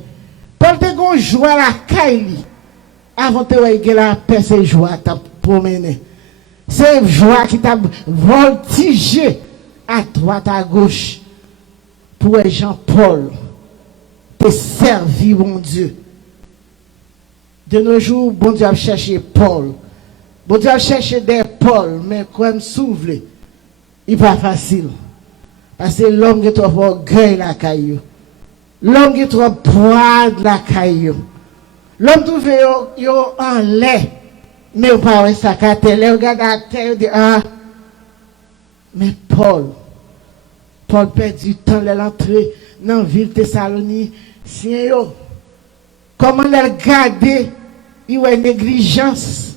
Paul a gon joie la caille. Avant de voir la paix, c'est joie t'a promené. C'est joie qui t'a voltigé à droite, à gauche, pour Jean-Paul te servir, mon Dieu. De nos jours, bon Dieu a cherché Paul. Bon Dieu a cherché des Paul, mais comme s'ouvre, il n'est pas facile. Parce que l'homme est trop orgueil la caillou. L'homme est trop poids la caillou. L'homme trouve yo en lait. Mais pas ouais ça qu'à terre, regarde à terre, dit ah. Mais Paul perd du temps l'entrée dans la ville de Thessalonique. Comment elle regarder, il y a négligence,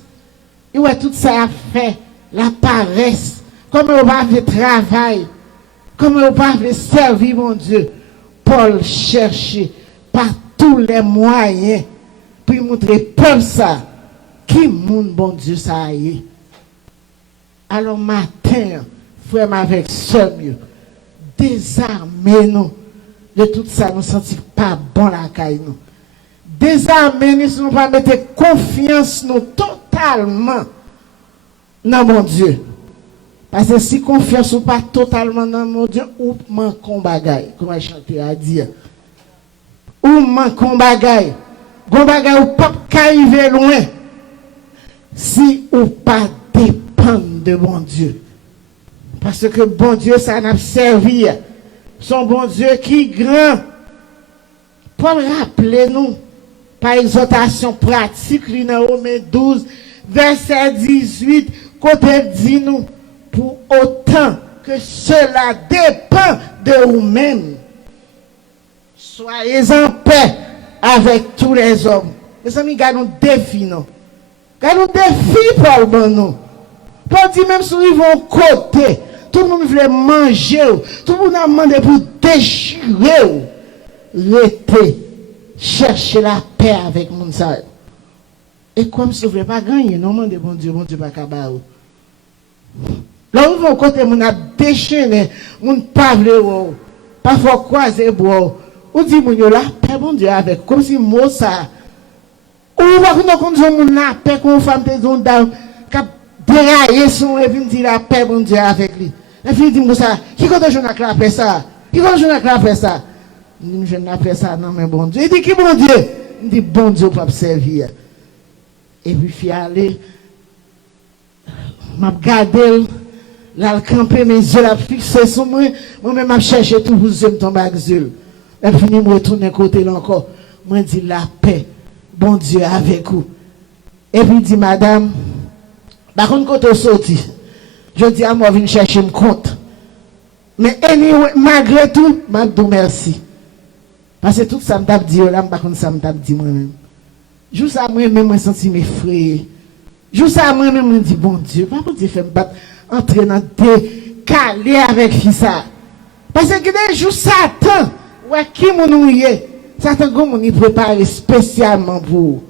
il y a tout ça à faire, la paresse, comment on va faire travail, comment on va faire servir mon Dieu. Paul cherchait par tous les moyens pour montrer peuple ça, qui monde bon Dieu ça y est. Alors matin, frère avec soeur, désarmez-nous de tout ça, nous ne sentons pas bon la caille nous. Désarmez-nous si nous ne pas mettre confiance nous totalement dans mon Dieu. Parce que si confiance ou pas totalement dans mon Dieu, ou manquons bagaille, comme je chantais à dire. Ou manquons bagaille. Gon bagaille ou pas arriver loin. Si ou pas dépend de mon Dieu. Parce que bon Dieu, ça n'a servi. Son bon Dieu qui est grand. Pour rappeler nous, par exhortation pratique, dans Romains 12, verset 18, côté dit nous, pour autant que cela dépend de vous-même, soyez en paix avec tous les hommes. Mes amis, gardons défi, non? Gardons défi pour nous. Pour dire même si ils vont côté, tout le monde veut manger, tout le monde a demandé pour déchirer, rester, chercher la paix avec mon ça. Et comme si vous ne voulez pas gagner, non, mon Dieu, pas capable. Là où vous côté, on a déchaîné, on pas vle, parfois croiser bois. Ou dit mon Dieu, la paix, mon Dieu, avec, comme si moi ça. Ou va qu'on a la paix, qu'on femme des ondes, cap dérailler son, et puis me dit la paix, mon Dieu, avec lui. Et puis il dit moi ça, qui compte je n'ai pas ça? Qui compte je n'ai pas ça? Je n'ai pas ça, non, mais bon Dieu. Il dit qui bon Dieu? Il dit bon Dieu pour servir. Et puis il aller, m'a regardé, là, camper mes yeux, la fixé sur moi, moi-même, m'a cherché tout pour me tomber avec yeux. Et puis je me retourne côté là encore. Moi, je dis la paix, bon Dieu avec vous. Et puis il dit, madame, par contre, quand tu sorti, je dis à moi, viens chercher mon compte. Mais anyway, malgré tout, je dis merci. Parce que tout ça me dit, là, par contre, ça me dit moi-même. Juste à moi-même, je sens mes frères. Juste à moi-même, je dis, bon Dieu, pas pour dire, faire me battre, entrer dans des calés avec ça. Parce que des jours, Satan, ouais, qui m'en est, Satan, comme on y prépare spécialement pour vous.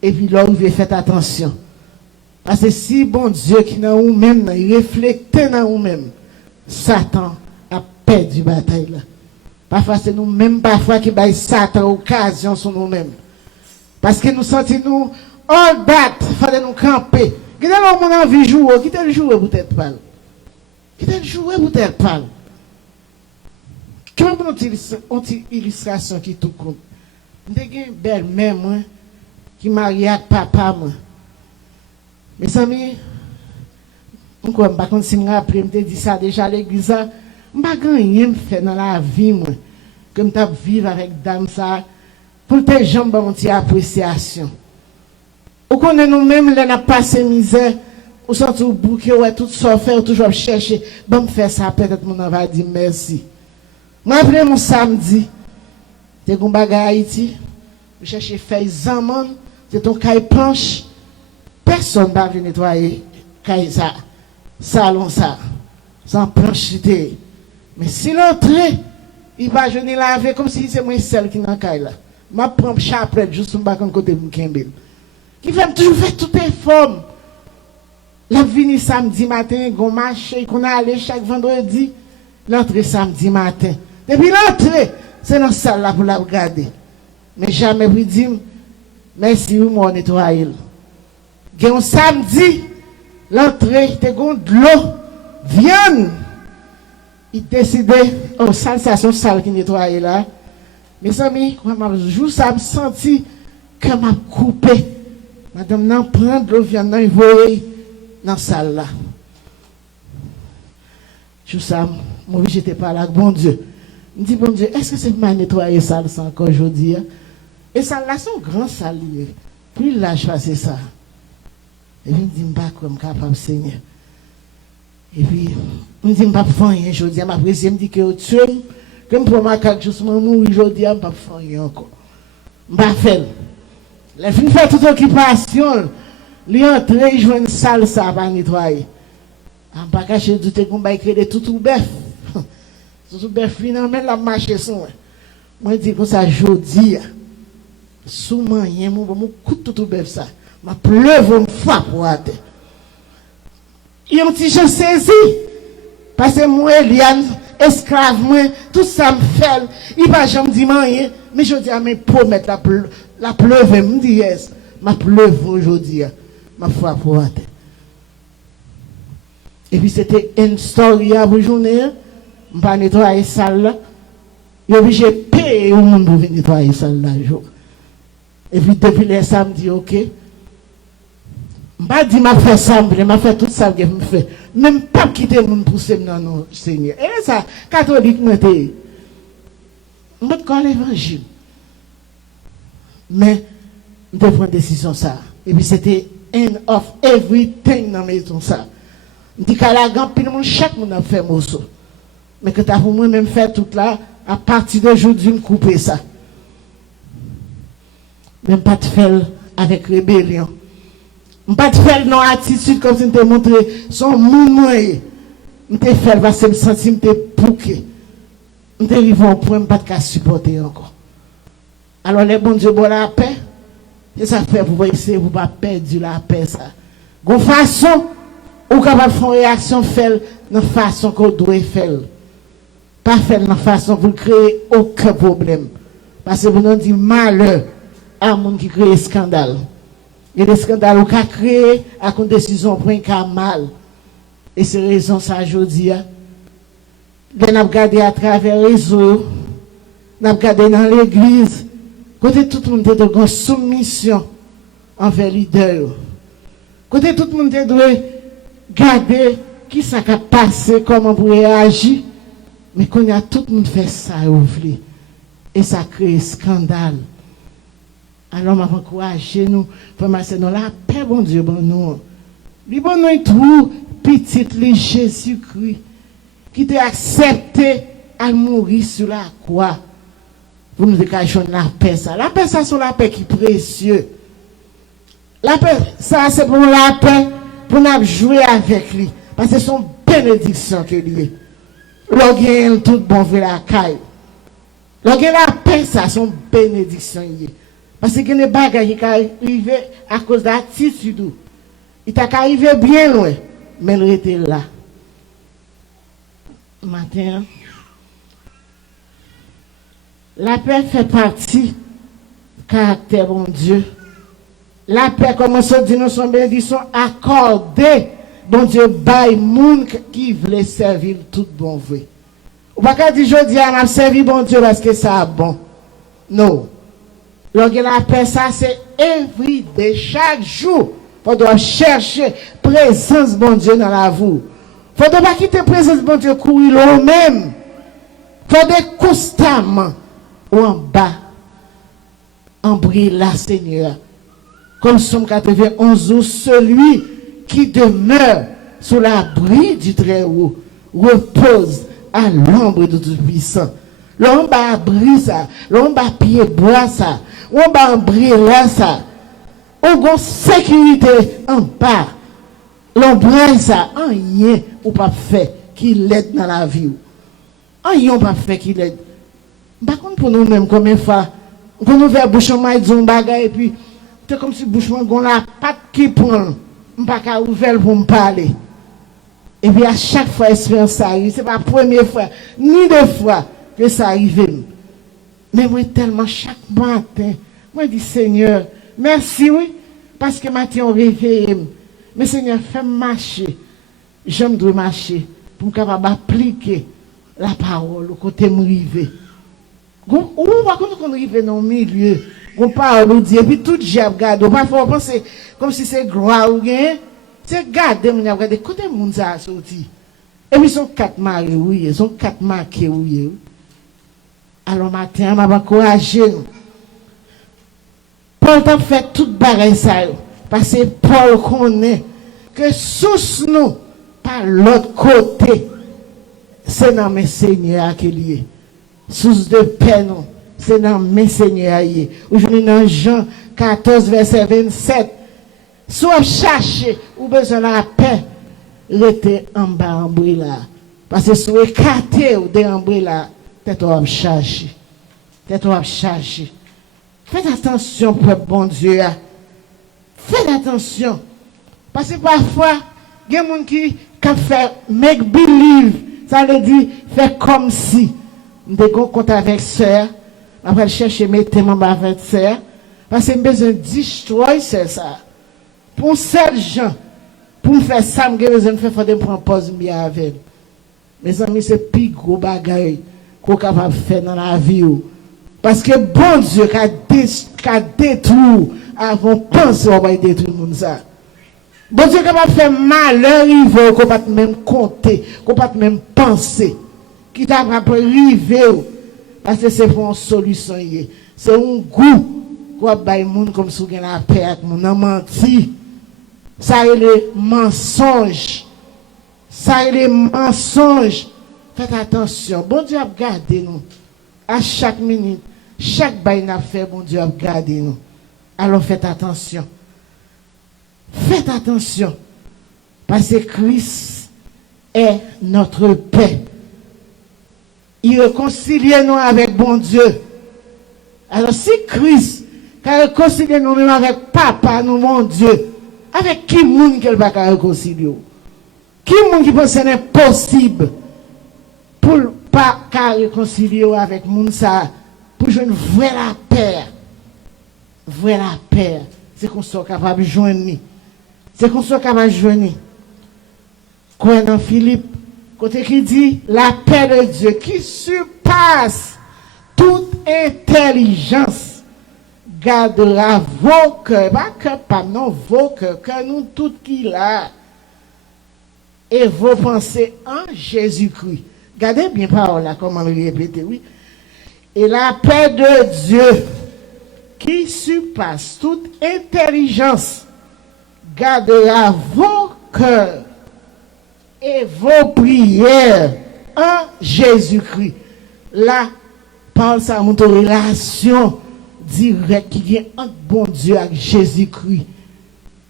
Et puis là, vous faites attention. Parce que si bon Dieu qui dans vous-même, il reflète dans vous-même, Satan a perdu la bataille là. Parfois, c'est nous-mêmes, parfois, qui baillons Satan occasion sur nous-mêmes. Parce que nous sentons nous, all that, il fallait nous camper. Qui est-ce qu'on a envie de jouer? Qui est-ce jouer pour être pâle? Qui est-ce jouer pour être pâle? Comment une illustration qui tout compte? J'ai une belle-mère, moi, qui marie avec papa, moi. Mes amis, je ne sais pas si je me rappelle, je me dis ça déjà à l'église, je ne sais pas rien faire dans la vie, moi, que je vivre avec dame ça, pour tes jambes, on tient appréciation. Ou qu'on est nous-mêmes, là, n'a pas ces misères, ou sont tout bouquet, ou tout ça faire, toujours chercher, bon, me faire ça, peut-être mon va dire merci. Moi, après mon samedi, t'es un bagage à Haïti, je cherche feuilles zaman, c'est ton caille planche, personne ne va venir nettoyer caille ça, salon ça, sans planche. Mais si l'entrée, il va venir laver comme si c'est moi seul qui n'a caille là. Je prends chapelet juste pour me côté de Kimbel. Qui fait toujours faire toutes les formes. La venue samedi matin, on marche, qu'on a allé chaque vendredi, l'entrée samedi matin. Depuis l'entrée, c'est dans la salle là pour la regarder. Mais jamais vous dire, merci vous m'ont nettoyé. Un samedi, l'entrée, il y a de l'eau, viande. Il décidait, oh, ça, c'est son salle qui nettoyait là. Mes amis, quand je joue ça, je me senti que je m'ai coupé. Madame, non, prend de l'eau, viande, non, il voyait dans la salle là. Je ça, moi, j'étais pas là, bon Dieu. Je me dis, bon Dieu, est-ce que c'est mal nettoyer ça encore aujourd'hui? Et ça, là, son grand salier. Puis il a choisi ça. Et puis il dit, je ne suis pas capable, Seigneur. Et puis, il me dit, je ne peux pas faire rien aujourd'hui. Ma présidente me dit que tu es, que je peux pas faire quelque chose, aujourd'hui, je ne peux pas faire rien encore. Je ne peux pas faire. Les filles font toute occupation. Les entrées, ils jouent une salle, ça va nettoyer. Je ne peux pas cacher du thé qu'on va écrire de tout bœuf. Tout bœuf, finalement, la marche son. Moi, je dis que ça, aujourd'hui, souvent, il y a un coup de tout bœuf, ça. Ma pleuve, me frappe pour la terre. Il y a un petit jeu saisi. Parce que moi, Eliane, esclave, moi, tout ça me fait. Il va jamais dire rien. Mais je dis à mes promettre la pleuve, me dit yes. Ma pleuve aujourd'hui, ma frappe pour la terre. Et puis c'était une story à vous journée. Je ne vais pas nettoyer la salle. Il est obligé de payer au monde pour venir nettoyer la salle là. Et puis depuis les samedis, ok. Je ne vais pas dire que je fais ça, je fais tout ça que je fais. Même pas quitter le monde pour se mener non, Seigneur. Et ça, catholique, je vais prendre l'évangile. Mais je vais prendre une décision ça. Et puis c'était end of everything dans la maison ça. Je dis qu'à la grande, chaque monde a fait morceau. Mais que tu as pour moi-même fait tout là, à partir d'aujourd'hui, je couper ça. Même pas de faire avec rébellion. Pas de faire non attitude comme si je te montré son monde moyen. Je te faire parce que je me sens que je te pouqué. Je te arrivé au point pas de supporter encore. Alors les bons Dieu bon la paix. Et ça fait pour essayer pour pas perdre la paix ça. De façon ou capable de faire une réaction faire de façon qu'on doit faire. Pas faire de façon pour créer aucun problème. Parce que vous nous dites malheur à un monde qui crée un scandale. Il y a des scandales qui ont créé à une décision pour un mal. Et c'est raison ça aujourd'hui. On a regardé à travers les réseaux, on a regardé dans l'église, côté tout le monde est de soumission envers les leaders. Côté tout le monde doit garder qui ça a passé, comment pour réagir. Mais quand il y a tout le monde fait ça, et ça crée un scandale. Alors, je vais encourager nous, frères et sœurs, la paix, bon Dieu, bon nous. Lui, bon nous, tout petit, Jésus-Christ, qui t'a accepté à mourir sur la croix. Pour nous dégager la paix, ça. La paix, ça, c'est la paix qui est précieuse. La paix, ça, c'est pour la paix, pour nous jouer avec lui. Parce que c'est son bénédiction qu'il est. L'orgueil, tout bon, vers la caille. L'orgueil, la paix, ça, son bénédiction, il est. Parce que les bagages qui arrivent à cause de l'attitude, il t'a arrivé bien loin, mais il était là. Matin, la paix fait partie du caractère bon Dieu. La paix, comme on se dit, nous sommes bénédictions accordées. Bon Dieu, by moun qui voulait servir tout bon vrai. Ou pas qu'à dire, je dis, on a servi bon Dieu parce que ça a bon. Non. Lorsque la paix, ça, c'est everyday, chaque jour. On doit chercher présence bon Dieu dans la vie. Il ne faut pas quitter présence bon Dieu courir l'eau même. Il faut être constamment ou en bas, en brille là, Seigneur. Comme Somme 91, celui qui demeure sous l'abri du Très-Haut repose à l'ombre de Tout-Puissant. L'on va abri ça, l'on va pied bois ça, on va abri là ça. On a sécurité en bas. L'ombre ça, rien ou pas fait qui l'aide dans la vie. Rien pas fait qui l'aide. Par contre pour nous même combien de fois quand nous vers bouchon maïs un bagage et puis c'est comme si bouchon gon la patte qui prend, pas qu'à ouvrir pour me parler. Et puis à chaque fois expérience ça arrive, c'est pas la première fois ni deux fois que ça arrive. Mais moi tellement chaque matin, moi dis Seigneur, merci oui parce que matin on réveille. Mais Seigneur fais marcher. J'aime de marcher pour capable appliquer la parole au côté me river. Ou pas qu'on rive dans le milieu, on parle ou dit et puis tout j'ai regardé, on pas faut penser comme si c'est gloire ou rien. C'est garder mon regarder côté moun ça sorti. Et puis sont quatre maris oui, sont quatre marqués oui. Alors matin m'a encouragé. Paul t'a fait toute bagaille ça. Parce que Paul connaît que sous nous, par l'autre côté, c'est dans mes seigneurs qu'il est. Source de paix, non. C'est dans mes seigneurs. Aujourd'hui, dans Jean 14, verset 27, soit chercher ou besoin de la paix, restez en bas en brilla. Parce que si vous écartez ou des en brilla, peut-être on va chercher. Peut-être on va chercher. Faites attention, peuple bon Dieu. Faites attention. Parce que parfois, il y a des gens qui fait make believe. Ça veut dire faire comme si. Je suis en compte avec sœur. Je vais chercher mes témoins avec sœur. Parce que j'ai besoin de destroy ça. Pour ces gens, pour faire ça, j'ai besoin de faire des pause bien avec. Mes amis, c'est le plus gros bagage qu'on est capable de faire dans la vie. Parce que bon Dieu, qui a détruit, avant de penser qu'on va détruire le monde. Bon Dieu, qui a fait malheur, il faut qu'on ne peut même compter, qu'on ne peut même penser. Qui t'a pas arrivé. Parce que c'est pour une solution. C'est un goût qu'on va bailler monde comme si on a la paix avec mon a menti. Ça est le mensonge. Ça est le mensonge. Faites attention. Bon Dieu a gardé nous. À chaque minute, chaque bail n'a fait, bon Dieu a gardé nous. Alors faites attention. Faites attention. Parce que Christ est notre paix. Il réconcilie nous avec bon Dieu. Alors si Christ a réconcilié nous même avec papa, nous mon Dieu, avec qui monde qu'elle va réconcilier? Qui monde qui pense que c'est impossible pour pas réconcilier avec monde ça, pour jouer une vraie la paix. Vraie la paix. C'est qu'on soit capable de joindre. C'est qu'on soit capable de joindre. Quoi dans Philippe? Côté qui dit la paix de Dieu qui surpasse toute intelligence gardera vos cœurs, pas non vos cœurs, que nous tous qui là et vos pensées en Jésus-Christ. Gardez bien parole là, comment le répéter, oui. Et la paix de Dieu qui surpasse toute intelligence gardera vos cœurs et vos prières en Jésus-Christ. Là, parle ça montre une relation directe qui est entre bon Dieu avec Jésus-Christ.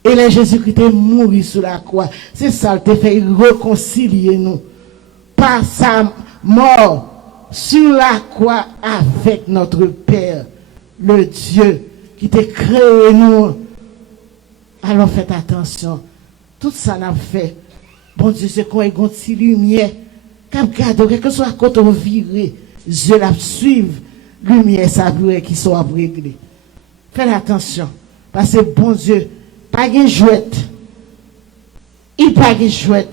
Et là, Jésus-Christ est mort sur la croix. C'est ça qui fait réconcilier nous. Par sa mort sur la croix avec notre Père, le Dieu qui t'a créé nous. Alors faites attention. Tout ça n'a fait. Bon Dieu, c'est qu'on ait une petite lumière. Quand regarde, quel que soit quand on vire, je la suive. Lumière, ça veut qui soit réglé. Faites attention. Parce que bon Dieu, pas de jouette. Il pas de jouette.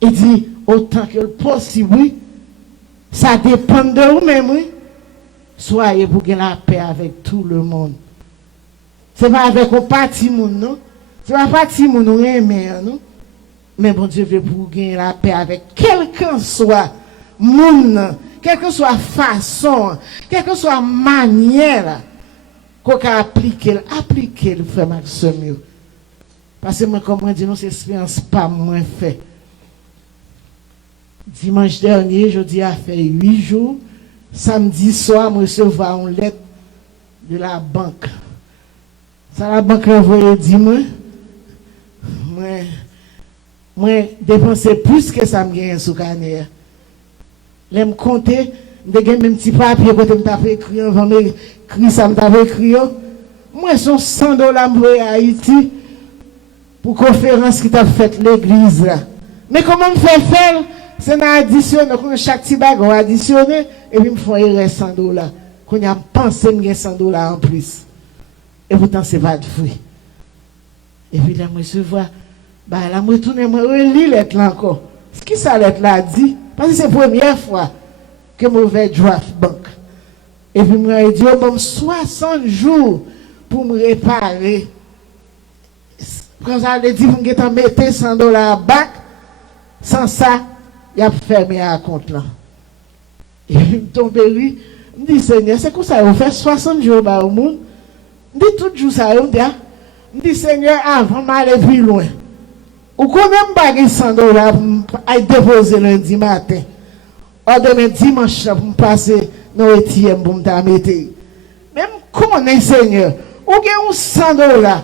Il dit, autant que possible, oui. Ça dépend de vous-même, oui. Soyez pour gagner la paix avec tout le monde. C'est pas avec un parti monde, non? C'est pas un parti monde, non? Mais bon Dieu veut pour gagner la paix avec quel que soit monde, quelle que soit façon, quelle que soit manière qu'on peut appliquer, le frère Maxime. Parce que moi, comme je dis, non, c'est expérience pas moins fait. Dimanche dernier, jeudi a fait 8 jours. Samedi soir, je recevoir une lettre de la banque. Ça, la banque a envoyé dimanche. Moi, dépenser plus que ça me gagne sous carnet. Je me compter, je gagne même petit papier quand je m'avais écrit, avant de ça m'avait écrit. Moi, son $100 à Haïti pour conférence qui t'a fait l'église là. Mais comment me faire? C'est dans additionner, chaque petit bague on additionner et puis me font $100. Quand y a pensé me $100 en plus. Et pourtant c'est pas de fruit. Et puis là, moi je vois, bah là, moi tourne, moi relis lettre là encore. Ce qui ça lettre là dit, parce que c'est la première fois que je vais draft banque. Et puis moi je dis, oh, bon, 60 jours pour me réparer. Quand ça dit, vous mettez $100 à bac, sans ça, il a fermé à compte là. Et puis, je me tombe, je me dis, Seigneur, c'est comme ça, on fait 60 jours au monde. Je dis tout jour ça, je dis Seigneur, avant d'aller plus loin, ou qu'on n'aime pas $100 pour aller déposer lundi matin, ou demain dimanche pour me passer dans le ATM pour me mettre. Même qu'on est Seigneur, ou gagne $100,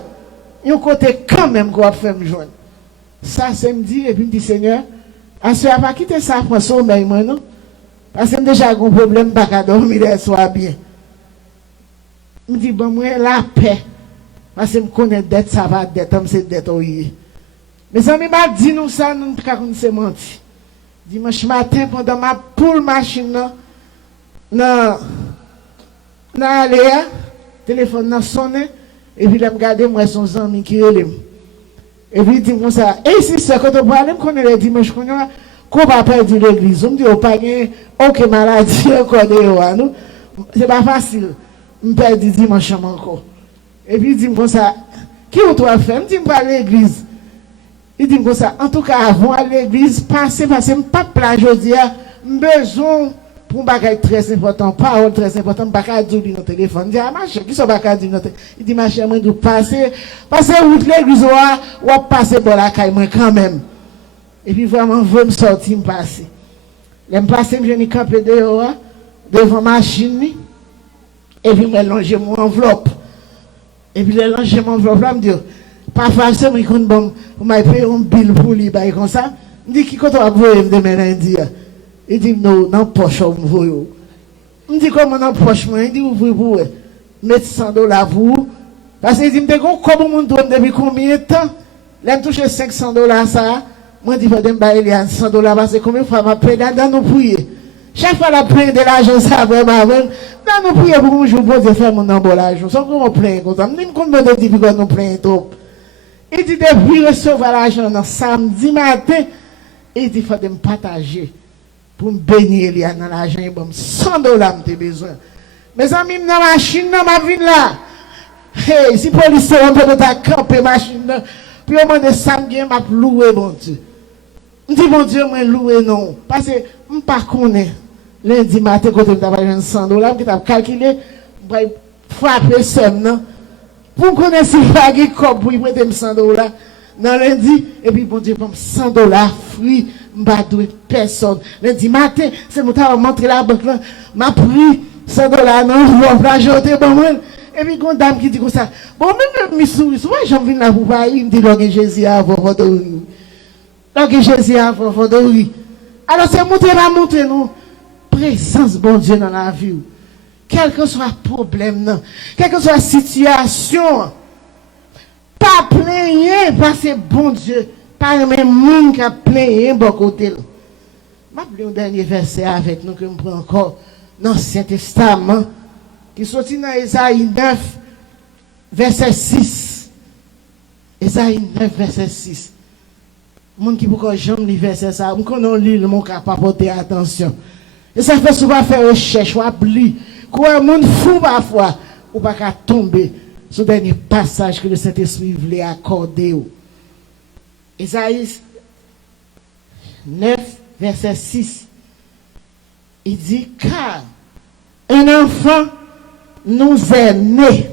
yon côté quand même qu'on va faire me joindre. Ça, c'est me dit, et puis me dit Seigneur, à ce pas quitter ça pour sommeil, moi, non? Parce que j'ai déjà un problème, pas qu'à dormir, elle soit bien. Je me dis, bon, moi, la paix. Parce que je connais dette, ça va dette, c'est dette, oui. Mes amis m'ont dit nous ça, nous ne sommes pas menti. Dimanche matin, pendant ma poule machine, non, le téléphone n'a sonné, et puis je regarde, moi, son ami qui est. Et puis il dit comme ça, et si c'est quand on parle, je connais les dimanches, qu'on va perdre l'église. On me dit, on pas aucune maladie encore de nous. C'est pas facile. Je perds dimanche encore. Et puis il dit comme ça, qui on doit faire? Je dis, je vais à l'église. Il dit comme ça, en tout cas, avant à l'église, passer, je ne pas plage aujourd'hui, besoin pour un bagage très important, parole très important, bagage du dans le téléphone. Il dit, ah, ma chère, qui sont bagage du dans le téléphone? Il dit, ma chère, moi, je passer route l'église, ou passer pour la caille, moi, quand même. Et puis, vraiment, je me sortir, me passer. Je me passer, je me camper dehors, devant ma machine, et puis, je me longe mon enveloppe. Et puis, je longe mon enveloppe, là, je me dis, pas facile, mais quand bon, vous m'avez payé un bill pour lui, comme ça. Je me dis, qui quand on va voir, demain lundi? Il dit, non, dans poche, on me voit. Je me dis, comment dans poche, moi? Il dit, vous voyez, mettez $100 pour vous. Parce qu'il dit, comment on donne depuis combien de temps? Là, je touche $500, ça. Moi, je dis, il y a $100 parce que combien de fois je paye dans nos prières. Chaque fois, la paye de l'argent, ça va, dans nos prières, pour un jour, pour faire mon emballage. Sauf qu'on plaint comme ça. Je dis, combien de difficultés nous plaignons trop? Il dit, depuis recevoir l'argent samedi matin, il dit, il faut me partager pour me bénir dans l'argent. Il me $100, j'ai besoin. Mes amis, dans la machine, dans ma vie là. Hey, si la police on peut camper machine, puis on demande samedi, je vais louer, bon Dieu. Je dis, bon Dieu, je vais louer, non. Parce que je ne connais pas. Lundi matin, quand je vais $100, je vais calculer, je vais frapper seul, non? Pour connaître si je vais comme pour mettre $100 dans lundi, et puis bon Dieu, $100 fruits, je ne vais douer personne. Lundi matin, c'est mon temps de montrer la banque là, m'a pris $100 non, je vais ajouter bon moi. Et puis une dame qui dit comme ça, bon même mes souris, moi j'en viens là pour parler, il me dit lorsque Jésus a votre oui. Lorsque Jésus a votre oui. Alors c'est montrer nous présence bon Dieu dans la vie. Quel que soit le problème, quelle que soit la situation, pas plaigner parce que bon Dieu, pas le même monde qui a plaigné bon côté. Je vais vous un dernier verset avec nous que je prends encore dans l'Ancien Testament, qui sortit dans Ésaïe 9, verset 6. Ésaïe 9, verset 6. Les gens qui pourquoi j'aime les versets, ça, quand on lit, le monde capable de porter attention. Et ça fait souvent faire recherche, ou appeler. Quand un monde fou parfois, ou pas qu'à tomber sur le dernier passage que le Saint-Esprit voulait accorder. Ésaïe 9, verset 6. Il dit, car un enfant nous est né,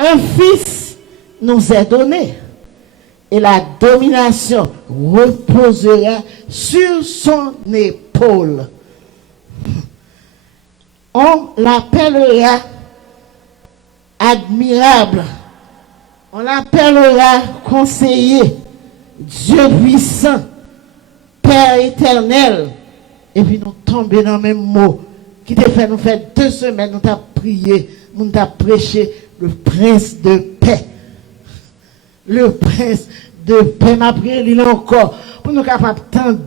un fils nous est donné, et la domination reposera sur son épaule. On l'appellera admirable, on l'appellera conseiller, Dieu puissant, Père éternel. Et puis nous tombons dans le même mot qui te fait nous faire 2 semaines, nous t'avons prié, nous t'avons prêché le prince de paix. Le prince de paix m'a prié, il est encore, pour nous capables d'entendre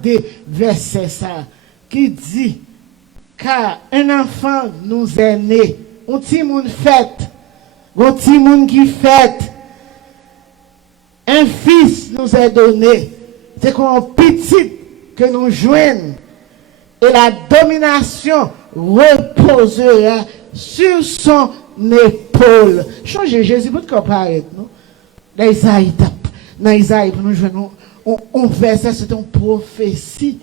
verset ça, qui dit, car un enfant nous est né, un petit monde fête, un petit monde qui fête, un fils nous est donné, c'est qu'on petit que nous joignons, et la domination reposera sur son épaule. Changez Jésus pour comparer, non? Dans Isaïe, pour nous jouer, on verset, c'est une prophétie,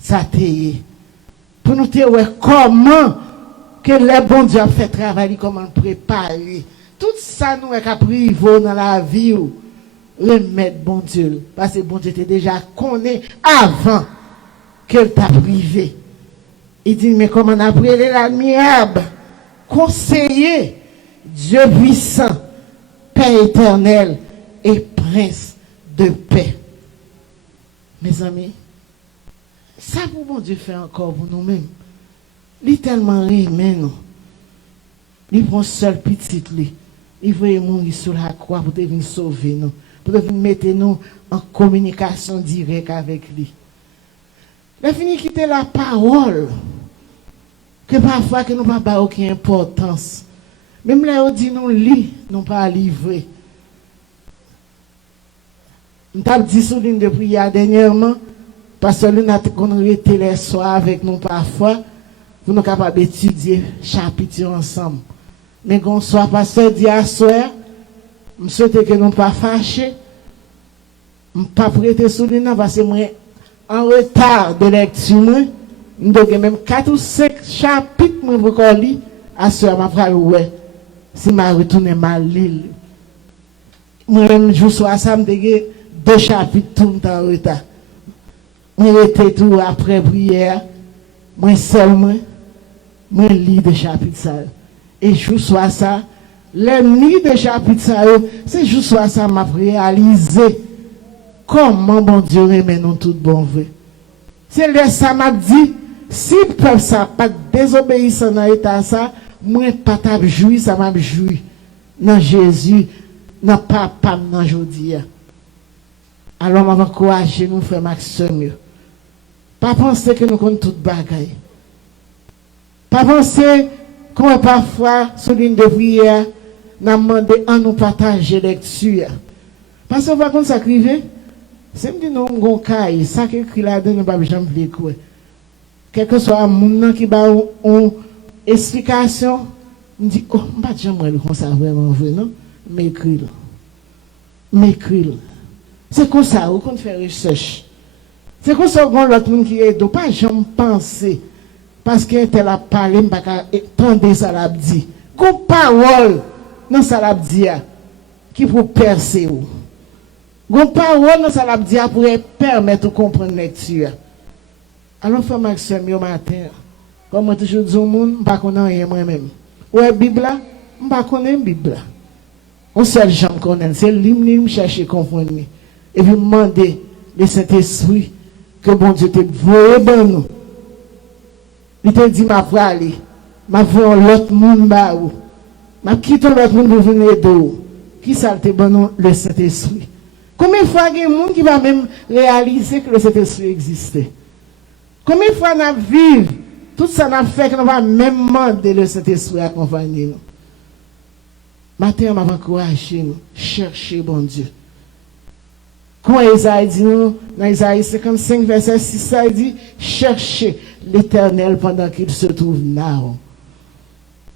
ça t'est. Pour nous dire comment que le bon Dieu a fait travailler, comment préparer tout ça nous est privé dans la vie, remettre bon Dieu. Parce que bon Dieu était déjà connu avant qu'elle t'a privé. Il dit, mais comment on a pris l'admirable, conseiller, Dieu puissant, Père éternel et Prince de paix. Mes amis, ça pour bon Dieu fait encore pour nous-mêmes. Il est tellement aimé nous. Il prend seul petit lui. Il veut mourir sur la croix pour venir sauver nous. Pour venir mettre nous en communication directe avec lui. Il a fini quitter la parole. Que parfois que nous n'avons pas aucune importance. Même là, on dit nous lit, nous pas livrer. Nous avons dit sur l'une de prière dernièrement, parce que nous avons été les soirs avec nous parfois, pour nous capables d'étudier chapitre ensemble. Mais quand soit pasteur dit à soir, je souhaite que nous ne pas fâchés, je ne pas prêter sur l'une parce que moi, en retard de lecture, nous avons même 4 ou 5 chapitres pour lire à soir, ma frère, ouais. Si je retourne mal l'île. Moi-même, je sois ça, je 2 chapitres tout en retard. Moi, j'étais tout après prière. Moi, seulement, moi, lis des chapitres ça. Et je sois ça, les lis des chapitres ça, c'est je sois ça, m'a réalisé comment bon Dieu remet nous tout bon vrai. C'est là ça m'a dit, si le peuple ça pas désobéissant dans l'état ça, moi pas t'a joui, ça m'a joui dans Jésus, dans papa dans aujourd'hui. Alors m'a encourager nous frère Maxime. Pas penser que nous connaissons toute bagaille. Pas penser qu'on parfois sur l'une de prière n'a demandé à nous partager lecture. Parce que par contre ça crive, c'est me dit non gon caille, ça qui écrit là dedans pas jamais oublier quoi. Quel que soit moun qui ba une explication, me dit oh, pas jamais le comme ça vraiment vrai non, m'écrit. C'est comme ça qu'on fait recherche. C'est comme ça qu'on l'autre monde qui est do pas jamais penser parce que tel a parlé pas entendre ça l'a dit. Gon parole dans ça l'a dit qui pour percer ou. Gon parole dans ça l'a dit pour permettre de comprendre lecture. Alors frère Maxime au matin comme moi toujours dis au monde pas connait rien moi-même. Ouais Bible là, pas connait Bible. On seul Jean connaît, c'est lui chercher comprendre et puis demander le Saint-Esprit que bon Dieu te voye ben nous. Il te dit ma frère m'a voye l'autre monde ba ou. M'a quitté l'autre monde pour venir d'où. Qui ça te ben nous le Saint-Esprit. Combien de fois il y a des gens qui va même réaliser que le Saint-Esprit existait. Combien de fois n'a vivre tout ça n'a fait que nous va même demander le Saint-Esprit accompagner nous. Matin m'a encouragé nous chercher bon Dieu. Quand Isaïe dit nous, dans Isaïe 55, verset 6, ça dit, cherchez l'Éternel pendant qu'il se trouve là.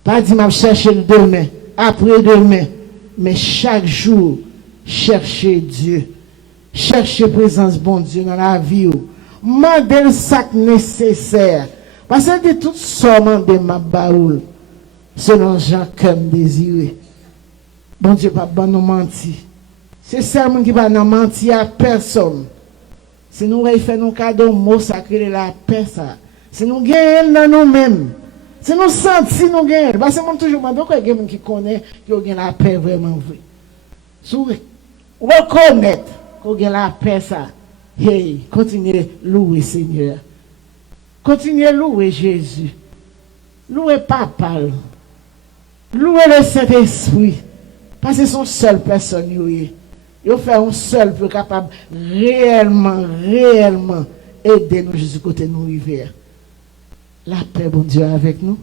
Pas dit, m'a chercher le demain, après-demain, mais chaque jour, cherchez Dieu. Cherchez présence bon Dieu dans la vie. Mandez le sac nécessaire. Parce que de toutes sortes de ma baoule, selon Jean comme désiré. Bon Dieu, pas bon nous mentir. C'est seulement qui va nous mentir à personne. Si nous faisons nos cadeaux, mots sacrés de la paix, ça. Si nous gagnons dans nous-mêmes. Si nous sentons, nous gagnons. Parce que moi, toujours, je dis qu'il y a des gens qui connaissent qui ont la paix vraiment vraie. Si vous reconnaissez qu'on a la paix, ça. Hey, continuez à louer Seigneur. Continuez à louer Jésus. Louez Papa. Louez le Saint-Esprit. Parce que c'est son seule personne. Il fait un seul pour capable réellement aider nous jusqu'au côté de nous rivières. La paix, bon Dieu, avec nous.